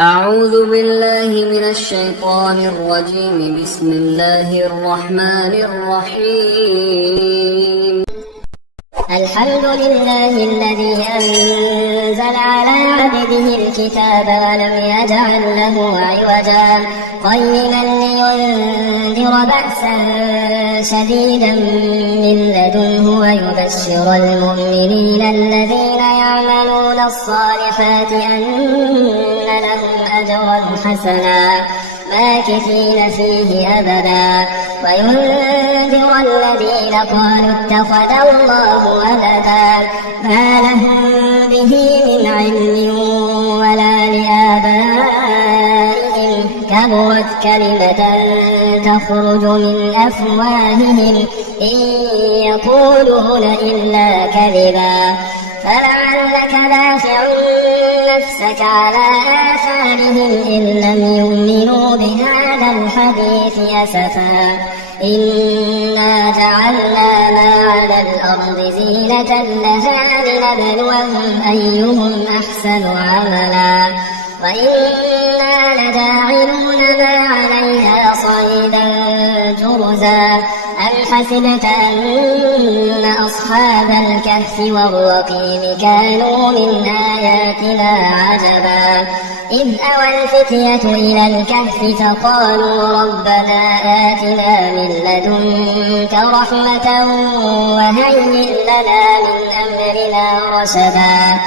أعوذ بالله من الشيطان الرجيم. بسم الله الرحمن الرحيم. الحمد لله الذي أنزل على عبده الكتاب ولم يجعل له عوجا قيما لينذر بأسا شديدا من لدنه ويبشر المؤمنين الذين يعملون الصالحات أن لهم أجرا حسنا ماكثين فيه أبدا وينذر الذين قالوا اتخذ الله ولدا ما لهم به من علم ولا لآبائهم كبرت كلمة تخرج من أفواههم إن يقولون إلا كذبا فلعلك باخع نفسك على آثارهم إن لم يؤمنوا بهذا الحديث أسفا إنا جعلنا ما على الأرض زينة لها لنبلوهم أيهم أحسن عملا وإنا لجاعلون ما عليها صعيدا جرزا أم حسبت أن أصحاب الكهف والرقيم كانوا من آياتنا عجبا إذ أوى الفتية إلى الكهف فقالوا ربنا آتنا من لدنك رحمة وهيئ لنا من أمرنا رشدا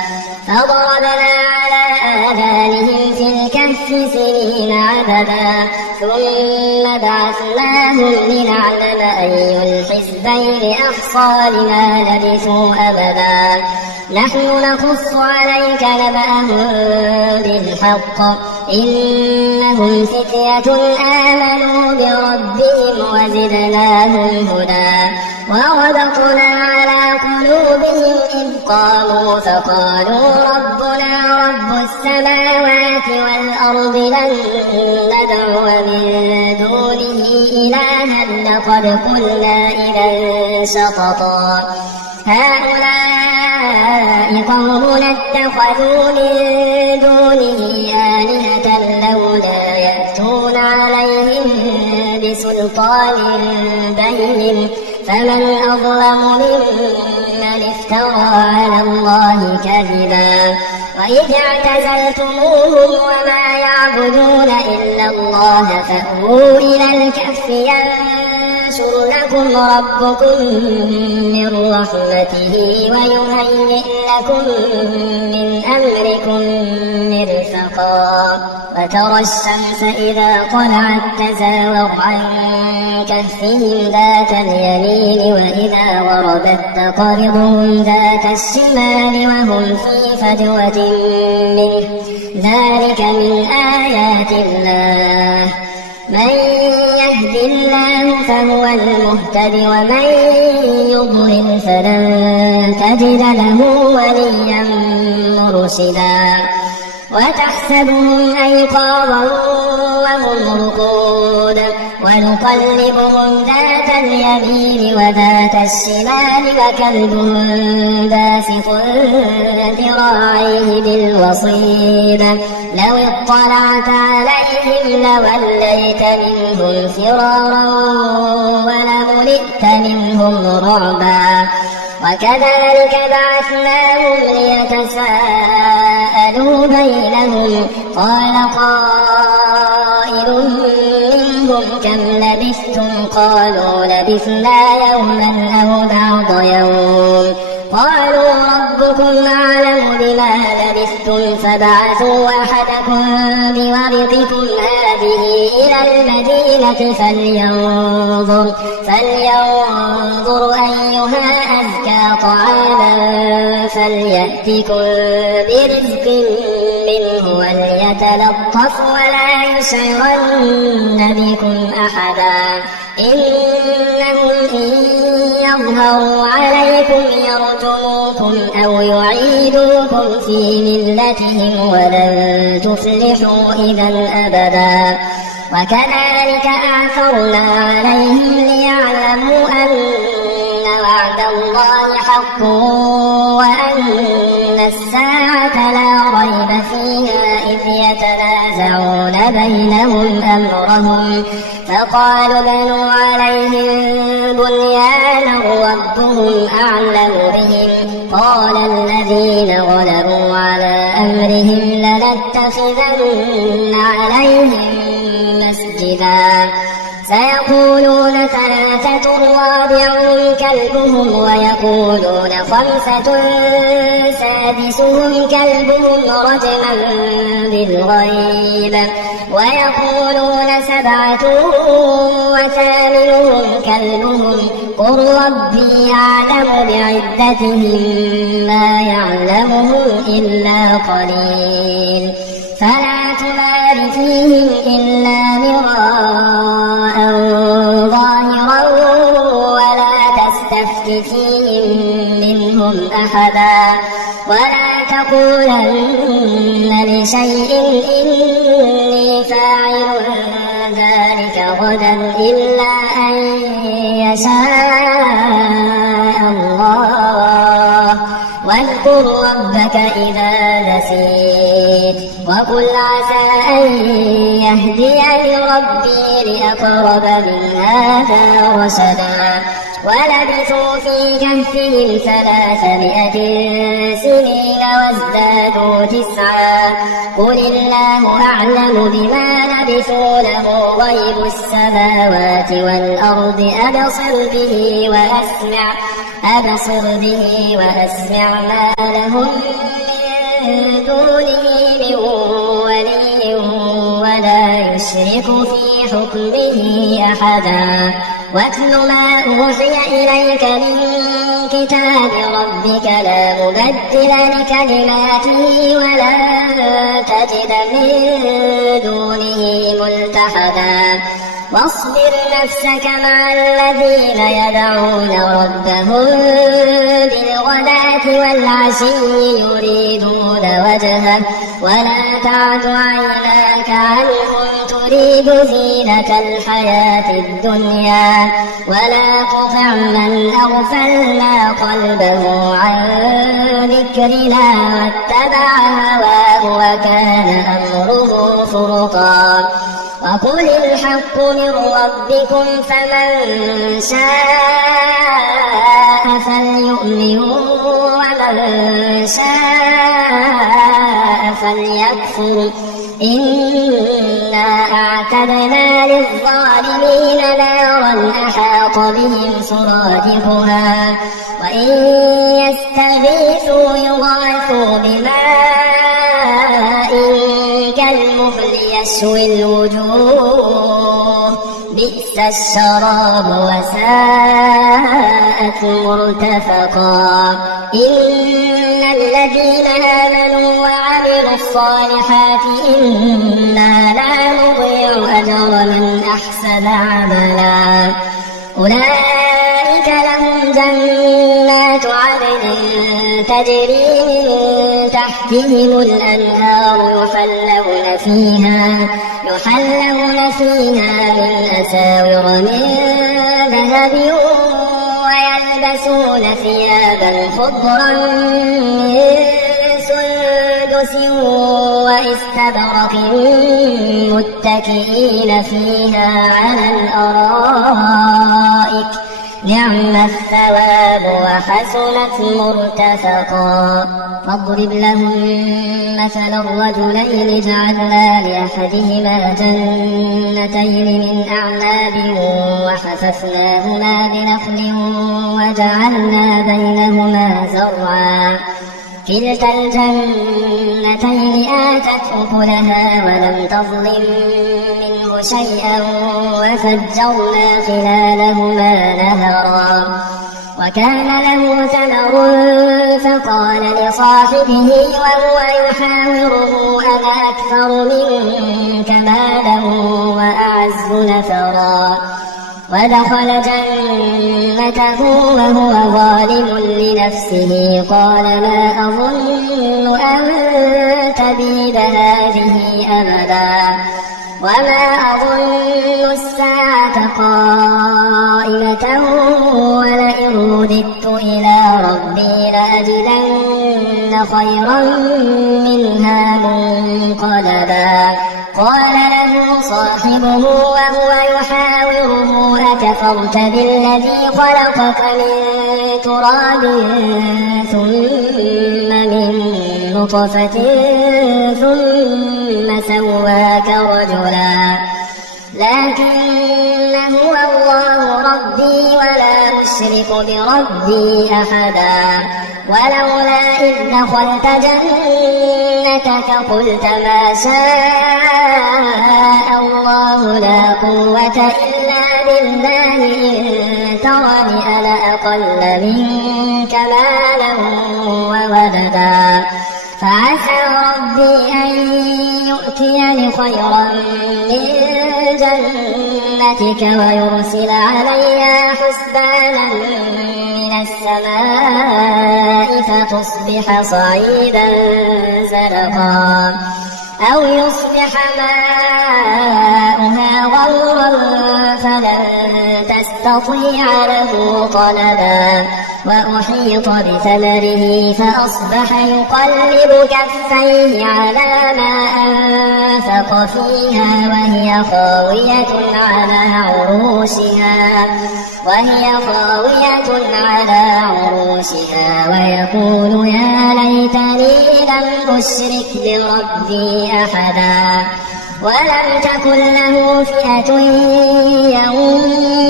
فضربنا على آذانهم في الكهف سنين عددا ثم بعثناهم لنعلم أي الحزبين أحصى لما لبثوا أبدا نحن نقص عليك نبأهم بالحق إنهم فتية آمنوا بربهم وزدناهم هدى وربطنا على قلوبهم إذ قاموا فقالوا ربنا رب السماوات والأرض لن ندعو من دونه إلها لقد قلنا إذا شططا هؤلاء قومنا اتخذوا من دونه آلهة لولا يأتون عليهم بسلطان بين فمن أظلم ممن افترى على الله كذبا وإذ اعتزلتموهم وما يعبدون إلا الله فأووا إلى الكهف ينشر لكم ربكم من رحمته ويهيئ لكم من أمركم مرفقا وترى الشمس إذا طلعت تزاور عن كهفهم ذات اليمين وإذا غربت تقرضهم ذات الشمال وهم في فجوة منه ذلك من آيات الله من يهد الله فهو المهتد ومن يضلل فلن تجد له وليا مرشدا وتحسبهم أيقاظا وهم رقود ونقلبهم ذات اليمين وذات الشمال وكلبهم باسط ذراعيه بالوصيد لو اطلعت عليهم لوليت منهم فرارا ولملئت منهم رعبا وكذلك بعثناهم ليتساءلوا بينهم قال قائل منهم كم لبثتم قالوا لبثنا يوما أو بعض يوم قالوا ربكم أعلم بما لبثتم فبعثوا أحدكم بورقكم هذه إلى المدينة فلينظر أيها أزكى طعاما فليأتكم برزق منه وليتلطف ولا يشعرن بكم أحدا إنهم إن يظهروا عليكم يرجموكم أو يعيدوكم في ملتهم ولن تفلحوا إذا أبدا وكذلك أعثرنا عليهم ليعلموا أن وعد الله حق وأن الساعة لا ريب فيها إذ يتنازعون بينهم أمرهم فقالوا بنوا عليهم بنيانا ربهم أعلم بهم قال الذين غلبوا على أمرهم لنتخذن عليهم مسجدا سيقولون ثلاثة رابعهم كلبهم ويقولون خمسة سادسهم كلبهم رجما بالغيب ويقولون سبعة وثامنهم كلبهم قل ربي أعلم بعدتهم ما يعلمهم إلا قليل فلا تمار فيهم إلا مراء ظاهرا ولا تستفت فيهم منهم أحدا ولا تقولن لشيء إني فاعل ذلك غدا إلا أن يشاء الله واذكر ربك إذا نسيت وقل عسى أن يهديني ربي لأقرب من هذا رشدا ولبثوا في كهفهم 300 سنين وازدادوا 9 قل الله أعلم بما لبثوا له غيب السماوات والأرض أبصر به وأسمع ما لهم من دونه من ولي ولا يشرك في حكمه أحدا واتل ما أوحي إليك من كتاب ربك لا مبدل لكلماته ولا تجد من دونه ملتحدا واصبر نفسك مع الذين يدعون ربهم بالغداة والعشي يريدون وجهه ولا تعد عيناك عنهم تريد زينة الحياة الدنيا ولا تطع من أغفلنا قلبه عن ذكرنا واتبع هواه وكان أمره فرطا وقل الحق من ربكم فمن شاء فليؤمن ومن شاء فليكفر إنا أعتدنا للظالمين نارا أحاط بهم سرادقها وإن يستغيثوا يغاثوا بماء كالمهل يشوي الوجوه بئس الشراب وساءت مرتفقا إن الذين آمنوا وعملوا الصالحات إنا لا نضيع أجر من أحسن عملا أولئك لهم جنات عدن تجري من تحتهم الأنهار يحلون فيها من أساور من ذهب ويلبسون ثيابا خضرا من سندس واستبرق متكئين فيها على الأرائك نعم الثواب وحسنت مرتفقا واضرب لهم مثل الرجلين جعلنا لأحدهما جنتين من أعناب وحففناهما بنخل وجعلنا بينهما زرعا كلتا الجنتين آتت أكلها ولم تظلم منه شيئا وفجرنا خلالهما نهرا وكان له ثمر فقال لصاحبه وهو يحاوره أنا أكثر منك مالا وأعز نفرا ودخل جنته وهو ظالم لنفسه قال ما أظن أن تبيد هذه أبدا وما أظن الساعة قائمة ولئن رددت إلى ربي لأجدن خيرا منها منقلبا. قال له صاحبه وهو يحاوره أكفرت بالذي خلقك من تراب ثم من نطفة ثم سواك رجلا لكن هو الله ربي ولا أشرك بربي أحدا. ولولا إذ دخلت جنتك قلت ما شاء الله لا قوة إلا بالله إن ترني أنا أقل منك مالا وولدا فعسى ربي أن يؤتيني خيرا من جنتك ويرسل عليها حسبانا من السماء فتصبح صعيدا زلقا أو يصبح ماؤها غورا فلن تستطيع له طلبا. وأحيط بثمره فأصبح يقلب كفيه على ما أنفق فيها وهي خاوية على عروشها ويقول يا ليتني لم أشرك بربي أحدا. ولم تكن له فئة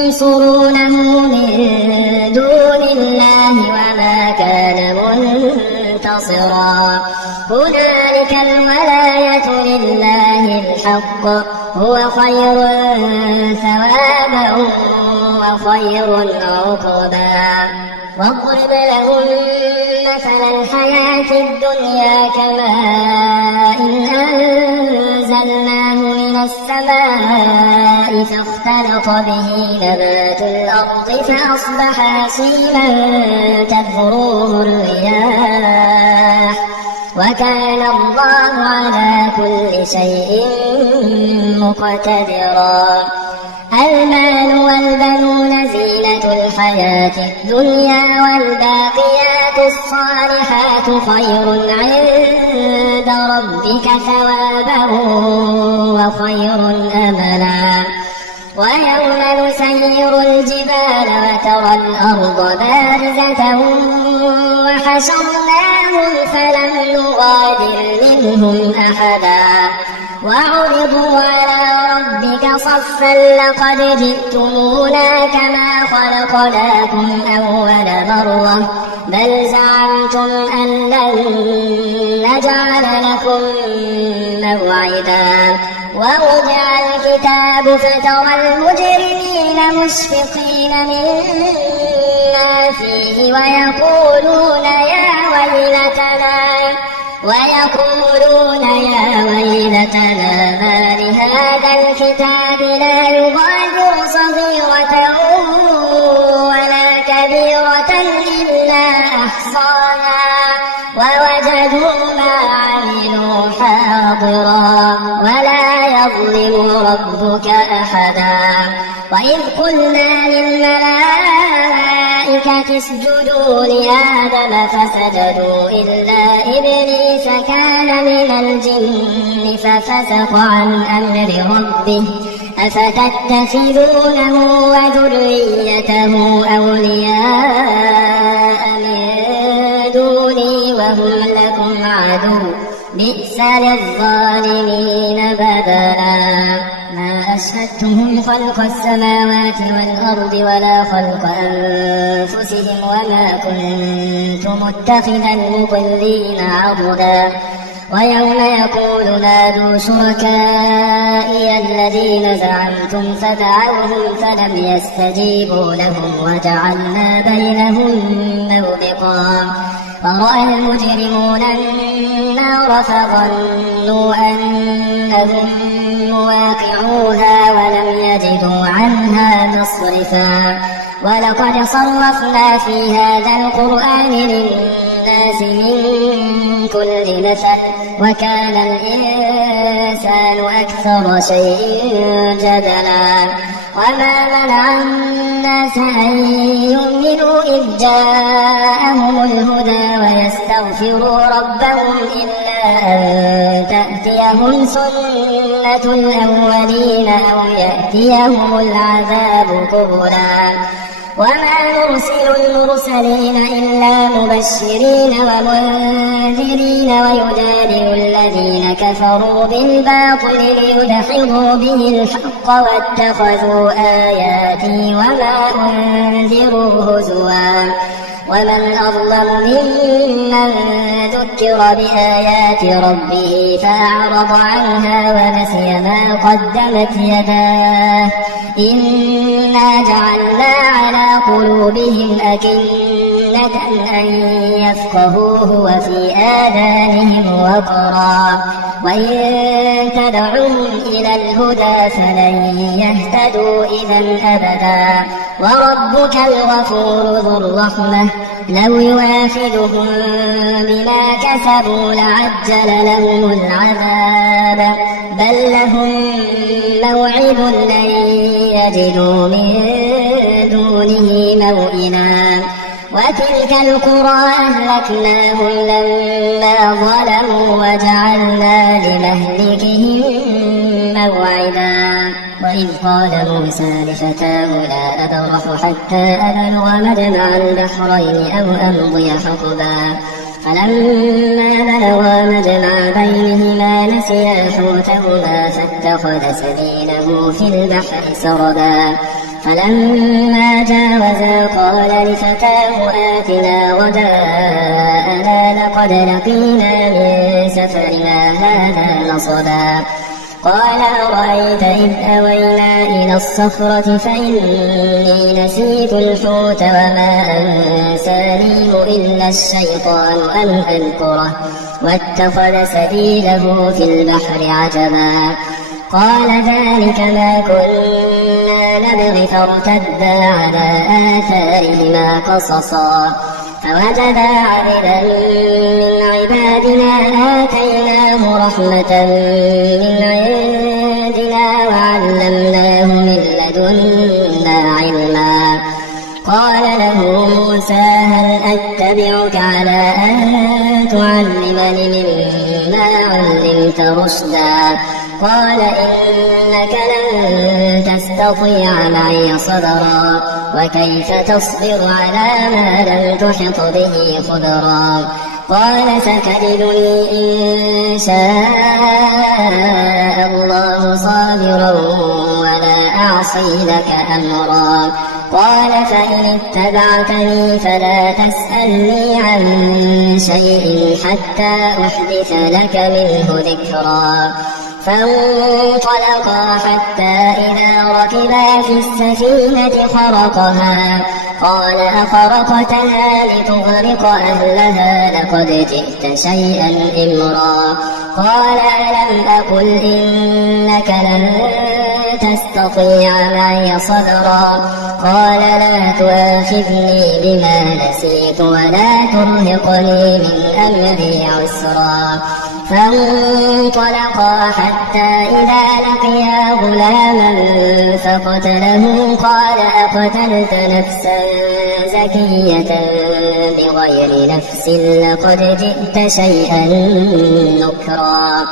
ينصرونه من دون الله وما كان منتصرا. هنالك الولاية لله الحق هو خير ثوابا وخير عقبا. واضرب لهم مثل الحياة الدنيا كماء أنزلناه من السماء فاختلط به نبات الأرض فأصبح هشيما تذروه الرياح وكان الله على كل شيء مقتدرا. المال والبنون زينة الحياة الدنيا والباقيات الصالحات خير عند ربك ثوابا وخير أملا. ويوم نسير الجبال وترى الأرض بارزة وحشرناهم فلم نغادر منهم أحدا وعرضوا على ربك صفا لقد جئتمونا كما خلقناكم أول مرة بل زعمتم أن لن نجعل لكم موعدا. ووضع الكتاب فترى المجرمين مشفقين مما فيه ويقولون يا ويلتنا ما لهذا الكتاب لا يغادر صغيرة ولا كبيرة إلا أحصاها ووجدوا ما عملوا حاضرا ولا يظلم ربك أحدا. وإذ قلنا للملائكة اسجدوا لآدم فسجدوا إلا إبليس كان من الجن ففسق عن أمر ربه أفتتخذونه وذريته أولياء من دوني وهم لكم عدو بئس للظالمين بدلا. ما أشهدتهم خلق السماوات والأرض ولا خلق أنفسهم وما كنت متخذ المضلين عضدا. ويوم يقول نادوا شركائي الذين زعمتم فدعوهم فلم يستجيبوا لهم وجعلنا بينهم موبقا. فرأى المجرمون النار فظنوا أنهم مواقعوها ولم يجدوا عنها مصرفا. ولقد صرفنا في هذا القرآن للناس من كل مثل وكان الإنسان أكثر شيء جدلا وما منع الناس أن يؤمنوا إذ جاءهم الهدى ويستغفروا ربهم إلا أن تأتيهم سنة الأولين أو يأتيهم العذاب قبلا وما نرسل المرسلين إلا مبشرين ومنذرين ويجادل الذين كفروا بالباطل ليدحضوا به الحق واتخذوا آياتي وما أنذروا هزوا ومن أظلم ممن ذكر بآيات ربه فأعرض عنها ونسي ما قدمت يداه إنا جعلنا على قلوبهم أكنة أن يفقهوه وفي آذانهم وقرا وإن تدعوهم إلى الهدى فلن يهتدوا إذا أبدا وربك الغفور ذو الرحمة لو يؤاخذهم بما كسبوا لعجل لهم العذاب بل لهم موعد لن يجدوا من دونه موئلا وتلك القرى أهلكناهم لما ظلموا وجعلنا لمهلكهم موعدا وإذ قال موسى لفتاه لا أبرح حتى أبلغ مجمع البحرين أو أمضي حقبا فلما بلغا مجمع بينهما نسيا حوتهما فاتخذ سبيله في البحر سربا فلما جاوزا قال لفتاه آتنا غداءنا لقد لقينا من سفرنا هذا نصبا قال أرأيت إذ أوينا إلى الصخرة فإني نسيت الحوت وما أنسانيه إلا الشيطان أن أذكره واتخذ سبيله في البحر عجبا قال ذلك ما كنا نبغي فارتدا على آثارهما قصصا فوجدا عبدا من عبادنا آتيناه رحمة من عندنا وعلمناه من لدنا علما قال له موسى هل أتبعك على أن تعلمني مما علمت رشدا قال إنك لن تستطيع معي صبرا وكيف تصبر على ما لم تحط به خبرا قال ستجدني إن شاء الله صابرا ولا أعصي لك أمرا قال فإن اتبعتني فلا تسألني عن شيء حتى أحدث لك منه ذكرا فانطلقا حتى إذا ركبا في السفينة خرقها قال أخرقتها لتغرق أهلها لقد جئت شيئا إمرا قال ألم أقل إنك لن تستطيع معي صبرا قال لا تؤاخذني بما نسيت ولا ترهقني من أمري عسرا فانطلقا حتى إذا لقيا غلاما فقتله قال أقتلت نفسا زكية بغير نفس لقد جئت شيئا نكرا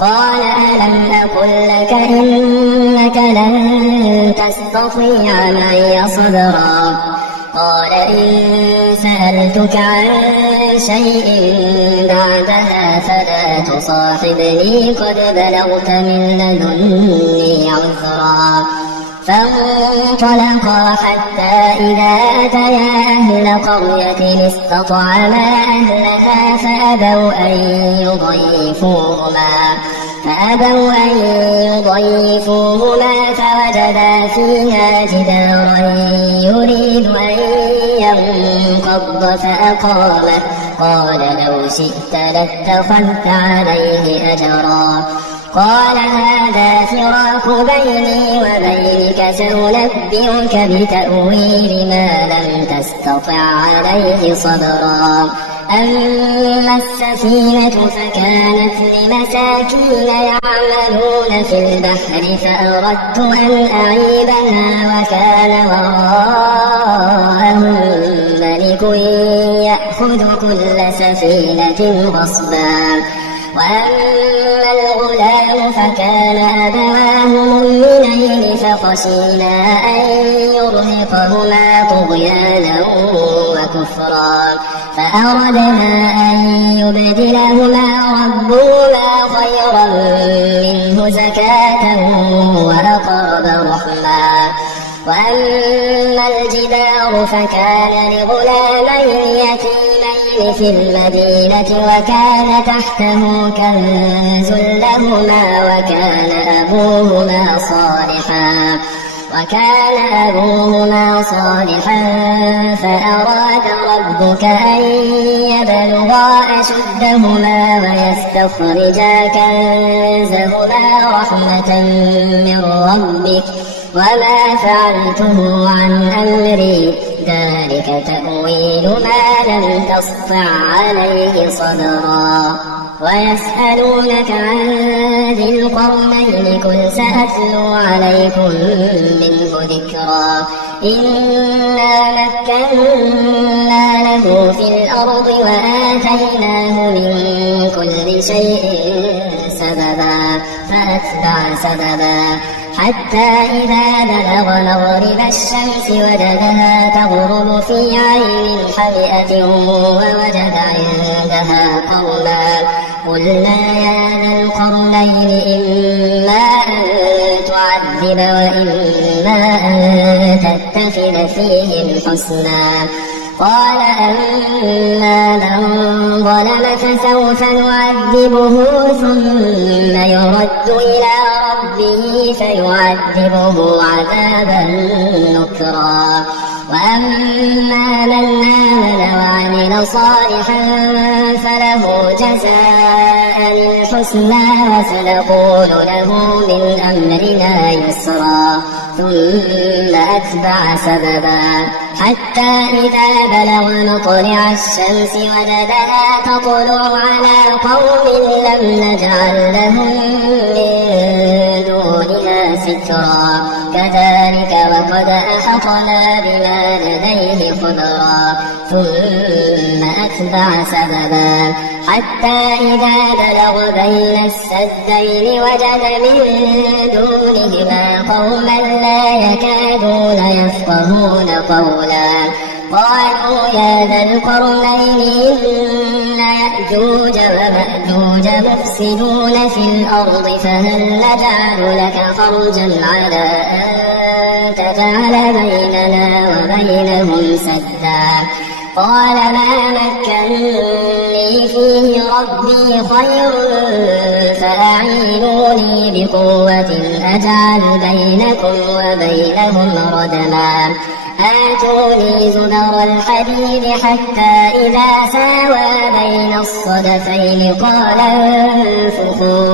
قال ألم أقل لك إنك لن تستطيع معي صبرا قال إن سألتك عن شيء بعدها فلا تصاحبني قد بلغت من لدني عذرا فانطلقا حتى إذا أتيا أهل قرية استطعما أهلها فأبوا أن يضيفوهما فوجدا فيها جدارا يريد أن ينقض فأقامه قال لو شئت لاتخذت عليه أجرا قال هذا فراق بيني وبينك سأنبئك بتأويل ما لم تستطع عليه صبرا أما السفينة فكانت لمساكين يعملون في البحر فأردت أن أعيبها وكان وراءهم ملك يأخذ كل سفينة غصبا. وأما الغلام فكان أبواه مؤمنين فخشينا أن يرهقهما طغيانا وكفرا فأردنا أن يبدلهما ربهما خيرا منه زكاة وأقرب رحما. وأما الجدار فكان لغلامين يتيمين في المدينة وكان تحته كنز لهما وكان أبوهما صالحا فأراد ربك أن يبلغا أشدهما ويستخرجا كنزهما رحمة من ربك وما فعلته عن أمري ذلك تأويل ما لم تسطع عليه صبرا. ويسألونك عن ذي القرنين قل سأتلو عليكم منه ذكرا. إنا مكنا له في الأرض وآتيناه من كل شيء سببا فأتبع سببا حتى إذا بلغ مغرب الشمس وجدها تغرب في عين حمئة ووجد عندها قوما قلنا يا ذا القرنين إما أن تعذب وإما أن تتخذ فيهم حسنا. قال أما من ظلم فسوف نعذبه ثم يرد إلى ربه فيعذبه عذابا نكرا. وأما من آمن وعمل صالحا فله جزاء الحسنى وسنقول له من أمرنا يسرا. ثم أتبع سببا حتى إذا بلغ مطلع الشمس وجدها تطلع على قوم لم نجعل لهم من دونها سترا. كذلك وقد أحطنا بما لديه خبرا. ثم أتبع سببا حتى إذا بلغ بين السدين وجد من دونهما قوما لا يكادون يفقهون قولا. قالوا يا ذا القرنين إن يأجوج ومأجوج مفسدون في الأرض فهل نجعل لك خرجا على أن تجعل بيننا وبينهم سدا. قال ما مكنني فيه ربي خير فأعينوني بقوة أجعل بينكم وبينهم ردما. آتوني زبر الحديد حتى إذا ساوى بين الصدفين قال انفخوا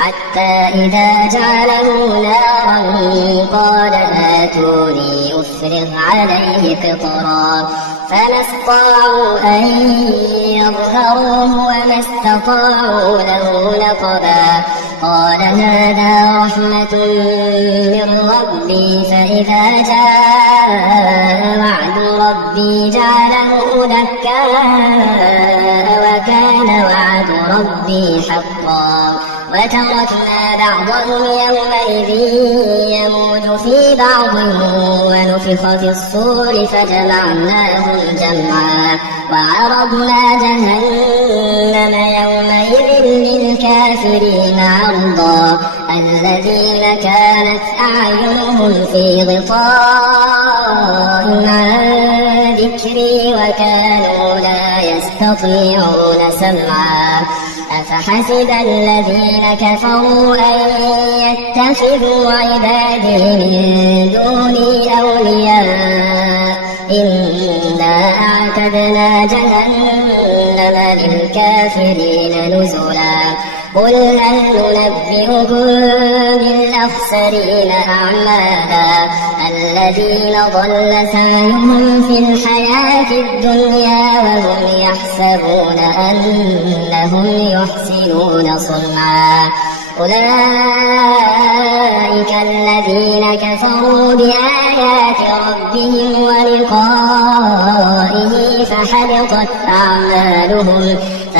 حتى إذا جعله نارا قال آتوني أفرغ عليه قطرا. فما استطاعوا أن يظهروه وما استطاعوا له نقبا. قال هذا رحمة من ربي فإذا جاء وعد ربي جعله دكا وكان وعد ربي حقا. وتركنا بعضهم يومئذ يموج في بعض ونفخ في الصور فجمعناهم جمعا. وعرضنا جهنم يومئذ للكافرين عرضا. الذين كانت أعينهم في غطاء عن ذكري وكانوا لا يستطيعون سمعا. أفحسب الذين كفروا أن يتخذوا عبادي من دوني أولياء إنا أعتدنا جهنم للكافرين نزلا. قل هل ننبئكم بالأخسرين أعمالا الذين ضل سعيهم في الحياة الدنيا وهم يحسبون أنهم يحسنون صنعا أولئك الذين كفروا بآيات ربهم ولقائه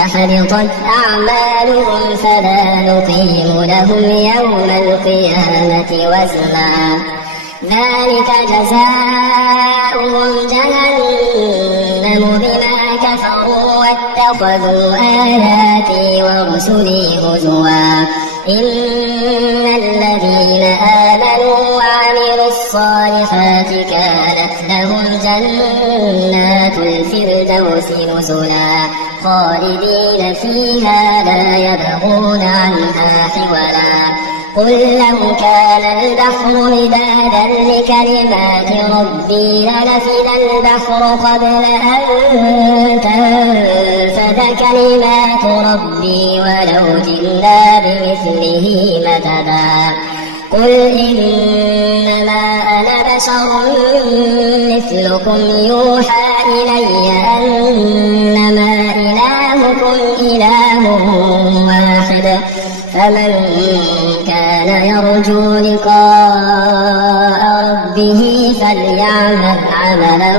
فحبطت أعمالهم فلا نقيم لهم يوم القيامة وزنا ذلك جزاؤهم جهنم بما كفروا واتخذوا آياتي ورسلي هزوا إن الذين آمنوا وعملوا الصالحات كانت لهم جنات الفردوس نزلا خالدين فيها لا يبغون عنها حولا قل لو كان البحر مدادا لكلمات ربي لنفد البحر قبل أن تنفد كلمات ربي ولو جئنا بمثله مددا قل إنما أنا بشر مثلكم يوحى إلي أنما إلهكم إله واحد فمن كان يرجو لقاء ربه فليعمل عملا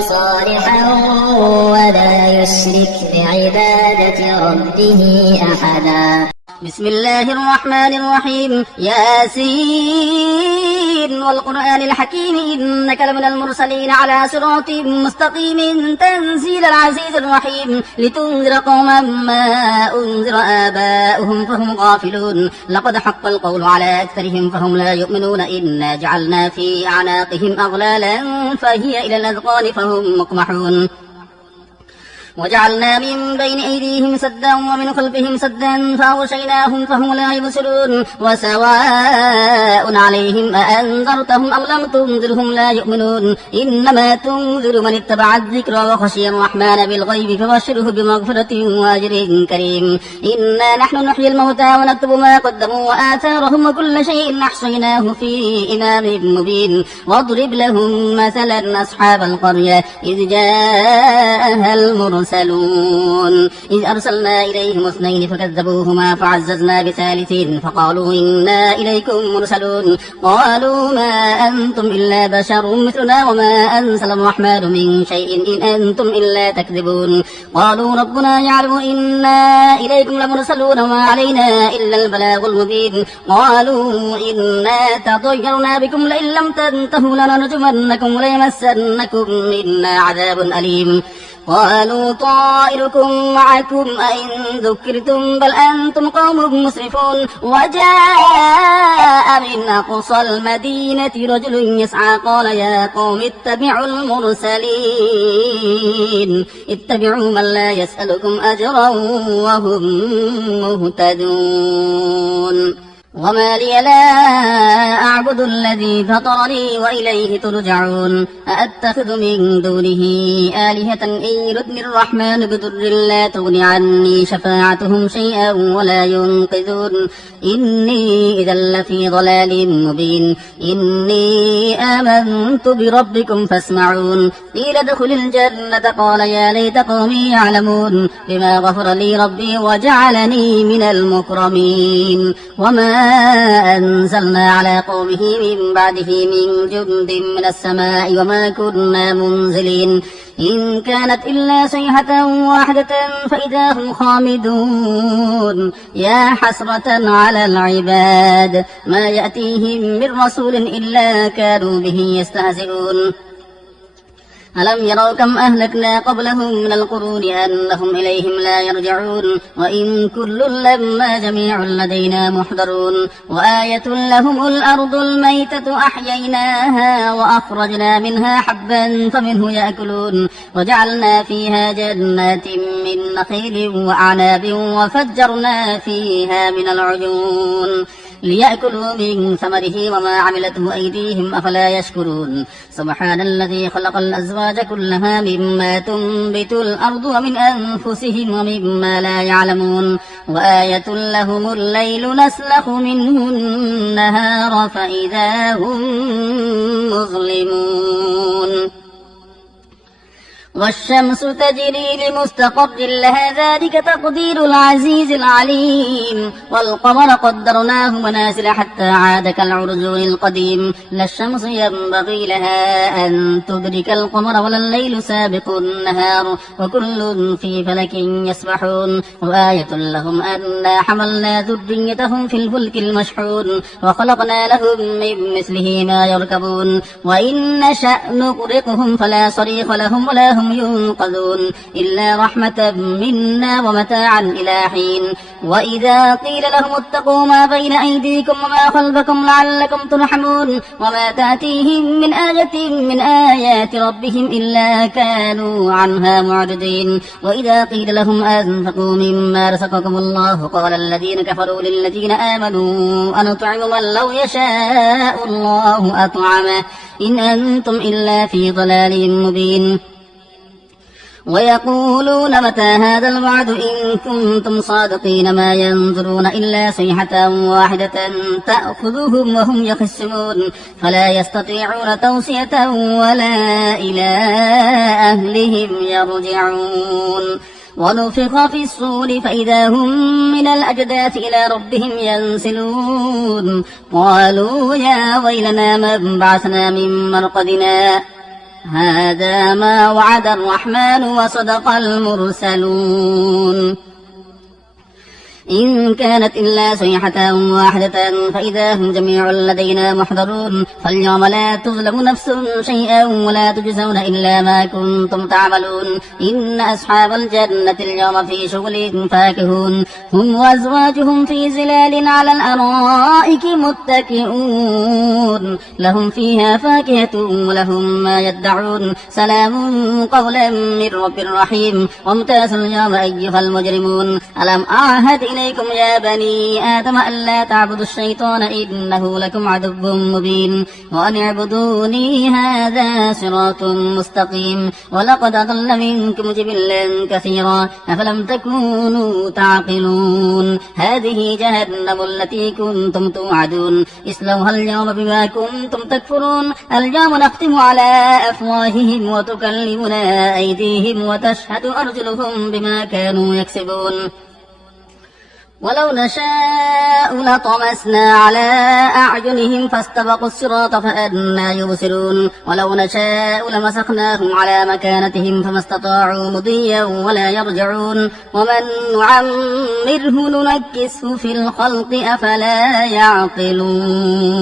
صالحا ولا يشرك بعبادة ربه أحدا بسم الله الرحمن الرحيم ياسين والقرآن الحكيم إنك لمن المرسلين على صراط مستقيم تنزيل العزيز الرحيم لتنذر قوما ما أنذر آباؤهم فهم غافلون لقد حق القول على أكثرهم فهم لا يؤمنون إنا جعلنا في أعناقهم أغلالا فهي إلى الأذقان فهم مقمحون وجعلنا من بين أيديهم سدا ومن خلفهم سدا فأغشيناهم فهم لا يبصرون وسواء عليهم أأنذرتهم أم لم تنذرهم لا يؤمنون إنما تنذر من اتبع الذكر وخشي الرحمن بالغيب فبشره بمغفرة وأجر كريم إنا نحن نحيي الموتى ونكتب ما قدموا وآثارهم وكل شيء أحصيناه في إمام مبين واضرب لهم مثلا أصحاب القرية إذ جاءها المرسلون إذ أرسلنا إليهم اثنين فكذبوهما فعززنا بثالث فقالوا إنا إليكم مرسلون قالوا ما أنتم إلا بشر مثلنا وما أنزل الرحمن من شيء إن أنتم إلا تكذبون قالوا ربنا يعلم إنا إليكم لمرسلون وما علينا إلا البلاغ المبين قالوا إنا تطيرنا بكم لئن لم تنتهوا لنرجمنكم وليمسنكم منا عذاب أليم قالوا طائركم معكم أئن ذكرتم بل أنتم قوم مسرفون وجاء من أقصى المدينة رجل يسعى قال يا قوم اتبعوا المرسلين اتبعوا من لا يسألكم أجرا وهم مهتدون وما لي لا أعبد الذي فطرني وإليه ترجعون أأتخذ من دونه آلهة إن يردني الرحمن بضر لا تغن عني شفاعتهم شيئا ولا ينقذون إني إذا لفي ضلال مبين إني آمنت بربكم فاسمعون قيل ادخل الجنة قال يا ليت قومي يعلمون بما غفر لي ربي وجعلني من المكرمين وما أنزلنا على قومه من بعده من جند من السماء وما كنا منزلين إن كانت إلا صيحة واحدة فإذا هم خامدون يا حسرة على العباد ما يأتيهم من رسول إلا كانوا به يستهزئون ألم يروا كم أهلكنا قبلهم من القرون أنهم إليهم لا يرجعون وإن كل لما جميع لدينا محضرون وآية لهم الأرض الميتة أحييناها وأخرجنا منها حبا فمنه يأكلون وجعلنا فيها جنات من نخيل وأعناب وفجرنا فيها من العيون ليأكلوا من ثمره وما عملته أيديهم أفلا يشكرون سبحان الذي خلق الأزواج كلها مما تنبت الأرض ومن أنفسهم ومما لا يعلمون وآية لهم الليل نسلخ منه النهار فإذا هم مظلمون والشمس تجري لمستقر لها ذلك تقدير العزيز العليم والقمر قدرناه منازل حتى عاد كالعرجون القديم لا الشمس ينبغي لها أن تدرك القمر ولا الليل سابق النهار وكل في فلك يسبحون وآية لهم أنا حملنا ذريتهم في الفلك المشحون وخلقنا لهم من مثله ما يركبون وإن نشأ نغرقهم فلا صريخ لهم ولا هم ينقذون إلا رحمة منا ومتاعا إلى حين وإذا قيل لهم اتقوا ما بين أيديكم وما خلفكم لعلكم ترحمون وما تأتيهم من آية من آيات ربهم إلا كانوا عنها معرضين وإذا قيل لهم أنفقوا مما رزقكم الله قال الذين كفروا للذين آمنوا أنطعم من لو يشاء الله أطعمه إن أنتم إلا في ضلال مبين ويقولون متى هذا الوعد إن كنتم صادقين ما ينظرون إلا صيحة واحدة تأخذهم وهم يخصمون فلا يستطيعون توصية ولا إلى أهلهم يرجعون ونفخ في الصور فإذا هم من الأجداث إلى ربهم ينسلون قالوا يا ويلنا من بعثنا من مرقدنا هذا ما وعد الرحمن وصدق المرسلون إن كانت إلا صيحة واحدة فإذا هم جميع لدينا محضرون فاليوم لا تظلم نفس شيئا ولا تجزون إلا ما كنتم تعملون إن أصحاب الجنة اليوم في شغل فاكهون هم وأزواجهم في زلال على الأرائك متكئون لهم فيها فاكهة ولهم ما يدعون سلام قولا من رب رحيم وامتازوا اليوم أيها المجرمون ألم أعهد إليكم يا بني آدم ألا تعبدوا الشيطان إنه لكم عدو مبين وأن اعبدوني هذا صراط مستقيم ولقد أضل منكم جبلا كثيرا أفلم تكونوا تعقلون هذه جهنم التي كنتم توعدون اصلوها اليوم بما كنتم تكفرون اليوم نختم على أفواههم وتكلمنا أيديهم وتشهد أرجلهم بما كانوا يكسبون ولو نشاء لطمسنا على أعينهم فاستبقوا الصراط فأنى يبصرون ولو نشاء لمسخناهم على مكانتهم فما استطاعوا مضيا ولا يرجعون ومن نعمره ننكسه في الخلق أفلا يعقلون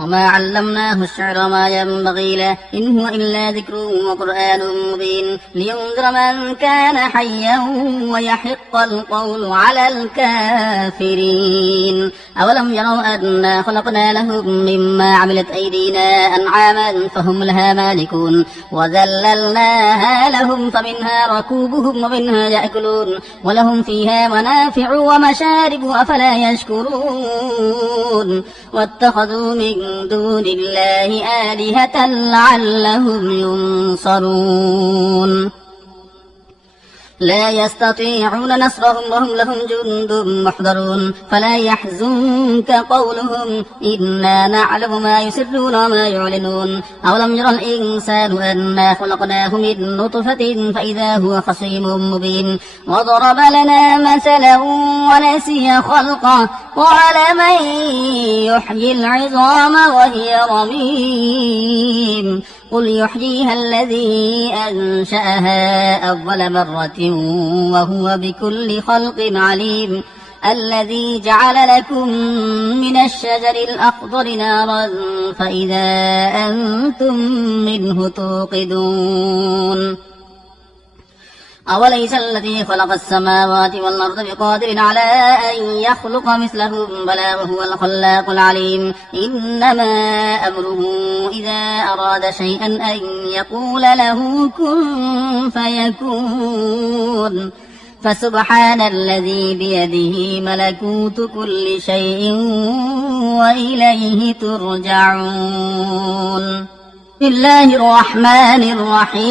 وما علمناه الشعر ما ينبغي له إن هو إلا ذكر وقرآن مبين لينذر من كان حيا ويحق القول على الكافرين أولم يروا أنا خلقنا لهم مما عملت أيدينا أنعاما فهم لها مالكون وذللناها لهم فمنها ركوبهم ومنها يأكلون ولهم فيها منافع ومشارب أفلا يشكرون واتخذوا من دون الله آلهة لعلهم ينصرون لا يستطيعون نصرهم وهم لهم جند محضرون فلا يحزنك قولهم إنا نعلم ما يسرون وما يعلنون أولم يرى الإنسان أنا خلقناه من نطفة فإذا هو خصيم مبين وضرب لنا مثلا ونسي خلقه قال من يحيي العظام وهي رميم قل يحييها الذي أنشأها أول مرة وهو بكل خلق عليم الذي جعل لكم من الشجر الأخضر نارا فإذا أنتم منه توقدون أوليس الذي خلق السماوات والأرض بقادر على أن يخلق مثلهم بلى وهو الخلاق العليم إنما أمره إذا أراد شيئا أن يقول له كن فيكون فسبحان الذي بيده ملكوت كل شيء وإليه ترجعون. بسم الله الرحمن الرحيم.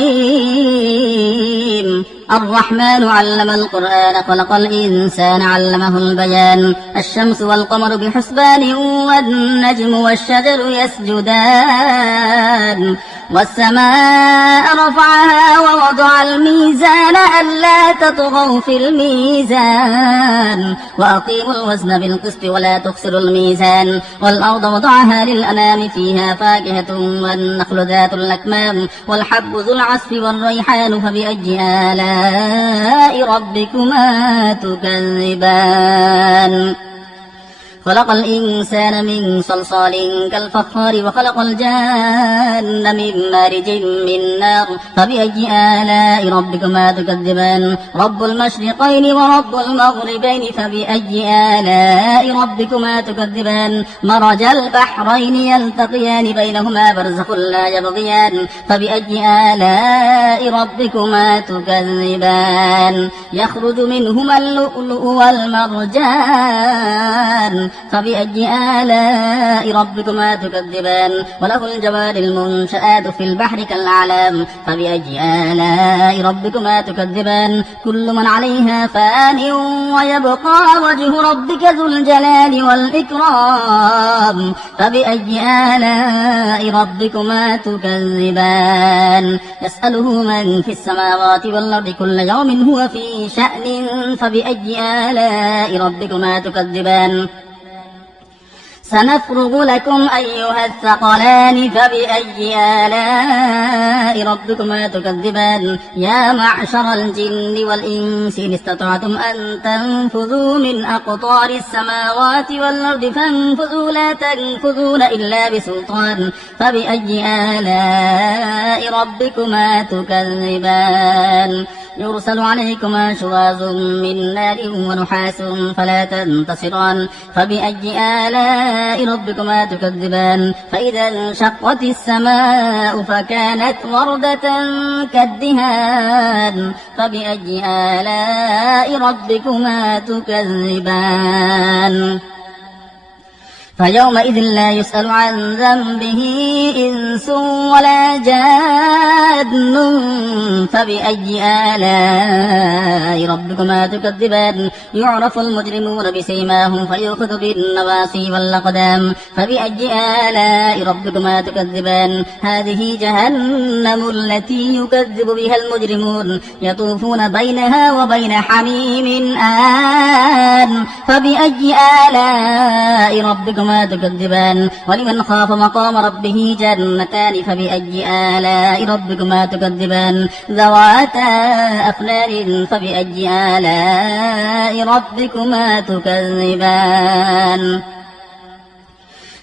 الرحمن علم القرآن خلق الإنسان علمه البيان. الشمس والقمر بحسبان والنجم والشجر يسجدان والسماء رفعها ووضع الميزان ألا تطغوا في الميزان وأقيموا الوزن بالقسط ولا تخسروا الميزان والأرض وضعها للأنام فيها فاكهة والنخل ذات الأكمام والحب ذو العصف والريحان فبأي آلاء ربكما تكذبان. خلق الإنسان من صلصال كالفخار وخلق الجان من مارج من نار فبأي آلاء ربكما تكذبان. رب المشرقين ورب المغربين فبأي آلاء ربكما تكذبان. مرج البحرين يلتقيان بينهما برزخ لا يبغيان فبأي آلاء ربكما تكذبان. يخرج منهما اللؤلؤ والمرجان فبأي آلاء ربكما تكذبان. وله الجوار المنشآت في البحر كالأعلام فبأي آلاء ربكما تكذبان. كل من عليها فان ويبقى وجه ربك ذو الجلال والإكرام فبأي آلاء ربكما تكذبان. يسأله من في السماوات والأرض كل يوم هو في شأن فبأي آلاء ربكما تكذبان. سنفرغ لكم أيها الثقلان فبأي آلاء ربكما تكذبان. يا معشر الجن والإنس إن استطعتم أن تنفذوا من أقطار السماوات والأرض فانفذوا لا تنفذون إلا بسلطان فبأي آلاء ربكما تكذبان. يرسل عليكما شواظ من نار ونحاس فلا تنتصران فبأي آلاء ربكما تكذبان. فإذا انشقت السماء فكانت وردة كالدهان فبأي آلاء ربكما تكذبان. فيومئذ لا يسأل عن ذنبه إنس ولا جان فبأي آلاء ربكما تكذبان. يعرف المجرمون بسيماهم فيؤخذ بالنواصي والأقدام فبأي آلاء ربكما تكذبان. هذه جهنم التي يكذب بها المجرمون يطوفون بينها وبين حميم آن فبأي آلاء ربكما تكذبان. ولمن خاف مقام ربه جنتان فبأي آلاء ربكما تكذبان. ذواتا أفنان فبأي آلاء ربكما تكذبان.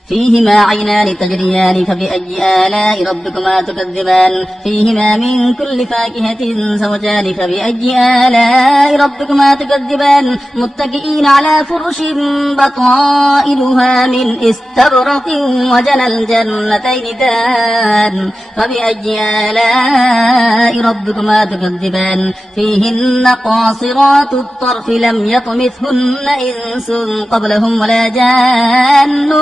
فيهما عينان تجريان فبأي آلاء ربكما تكذبان. فيهما من كل فاكهة زوجان فبأي آلاء ربكما تكذبان. متكئين على فرش بطائلها من استبرق وجنى الجنتين دان فبأي آلاء ربكما تكذبان. فيهن قاصرات الطرف لم يطمثهن إنس قبلهم ولا جان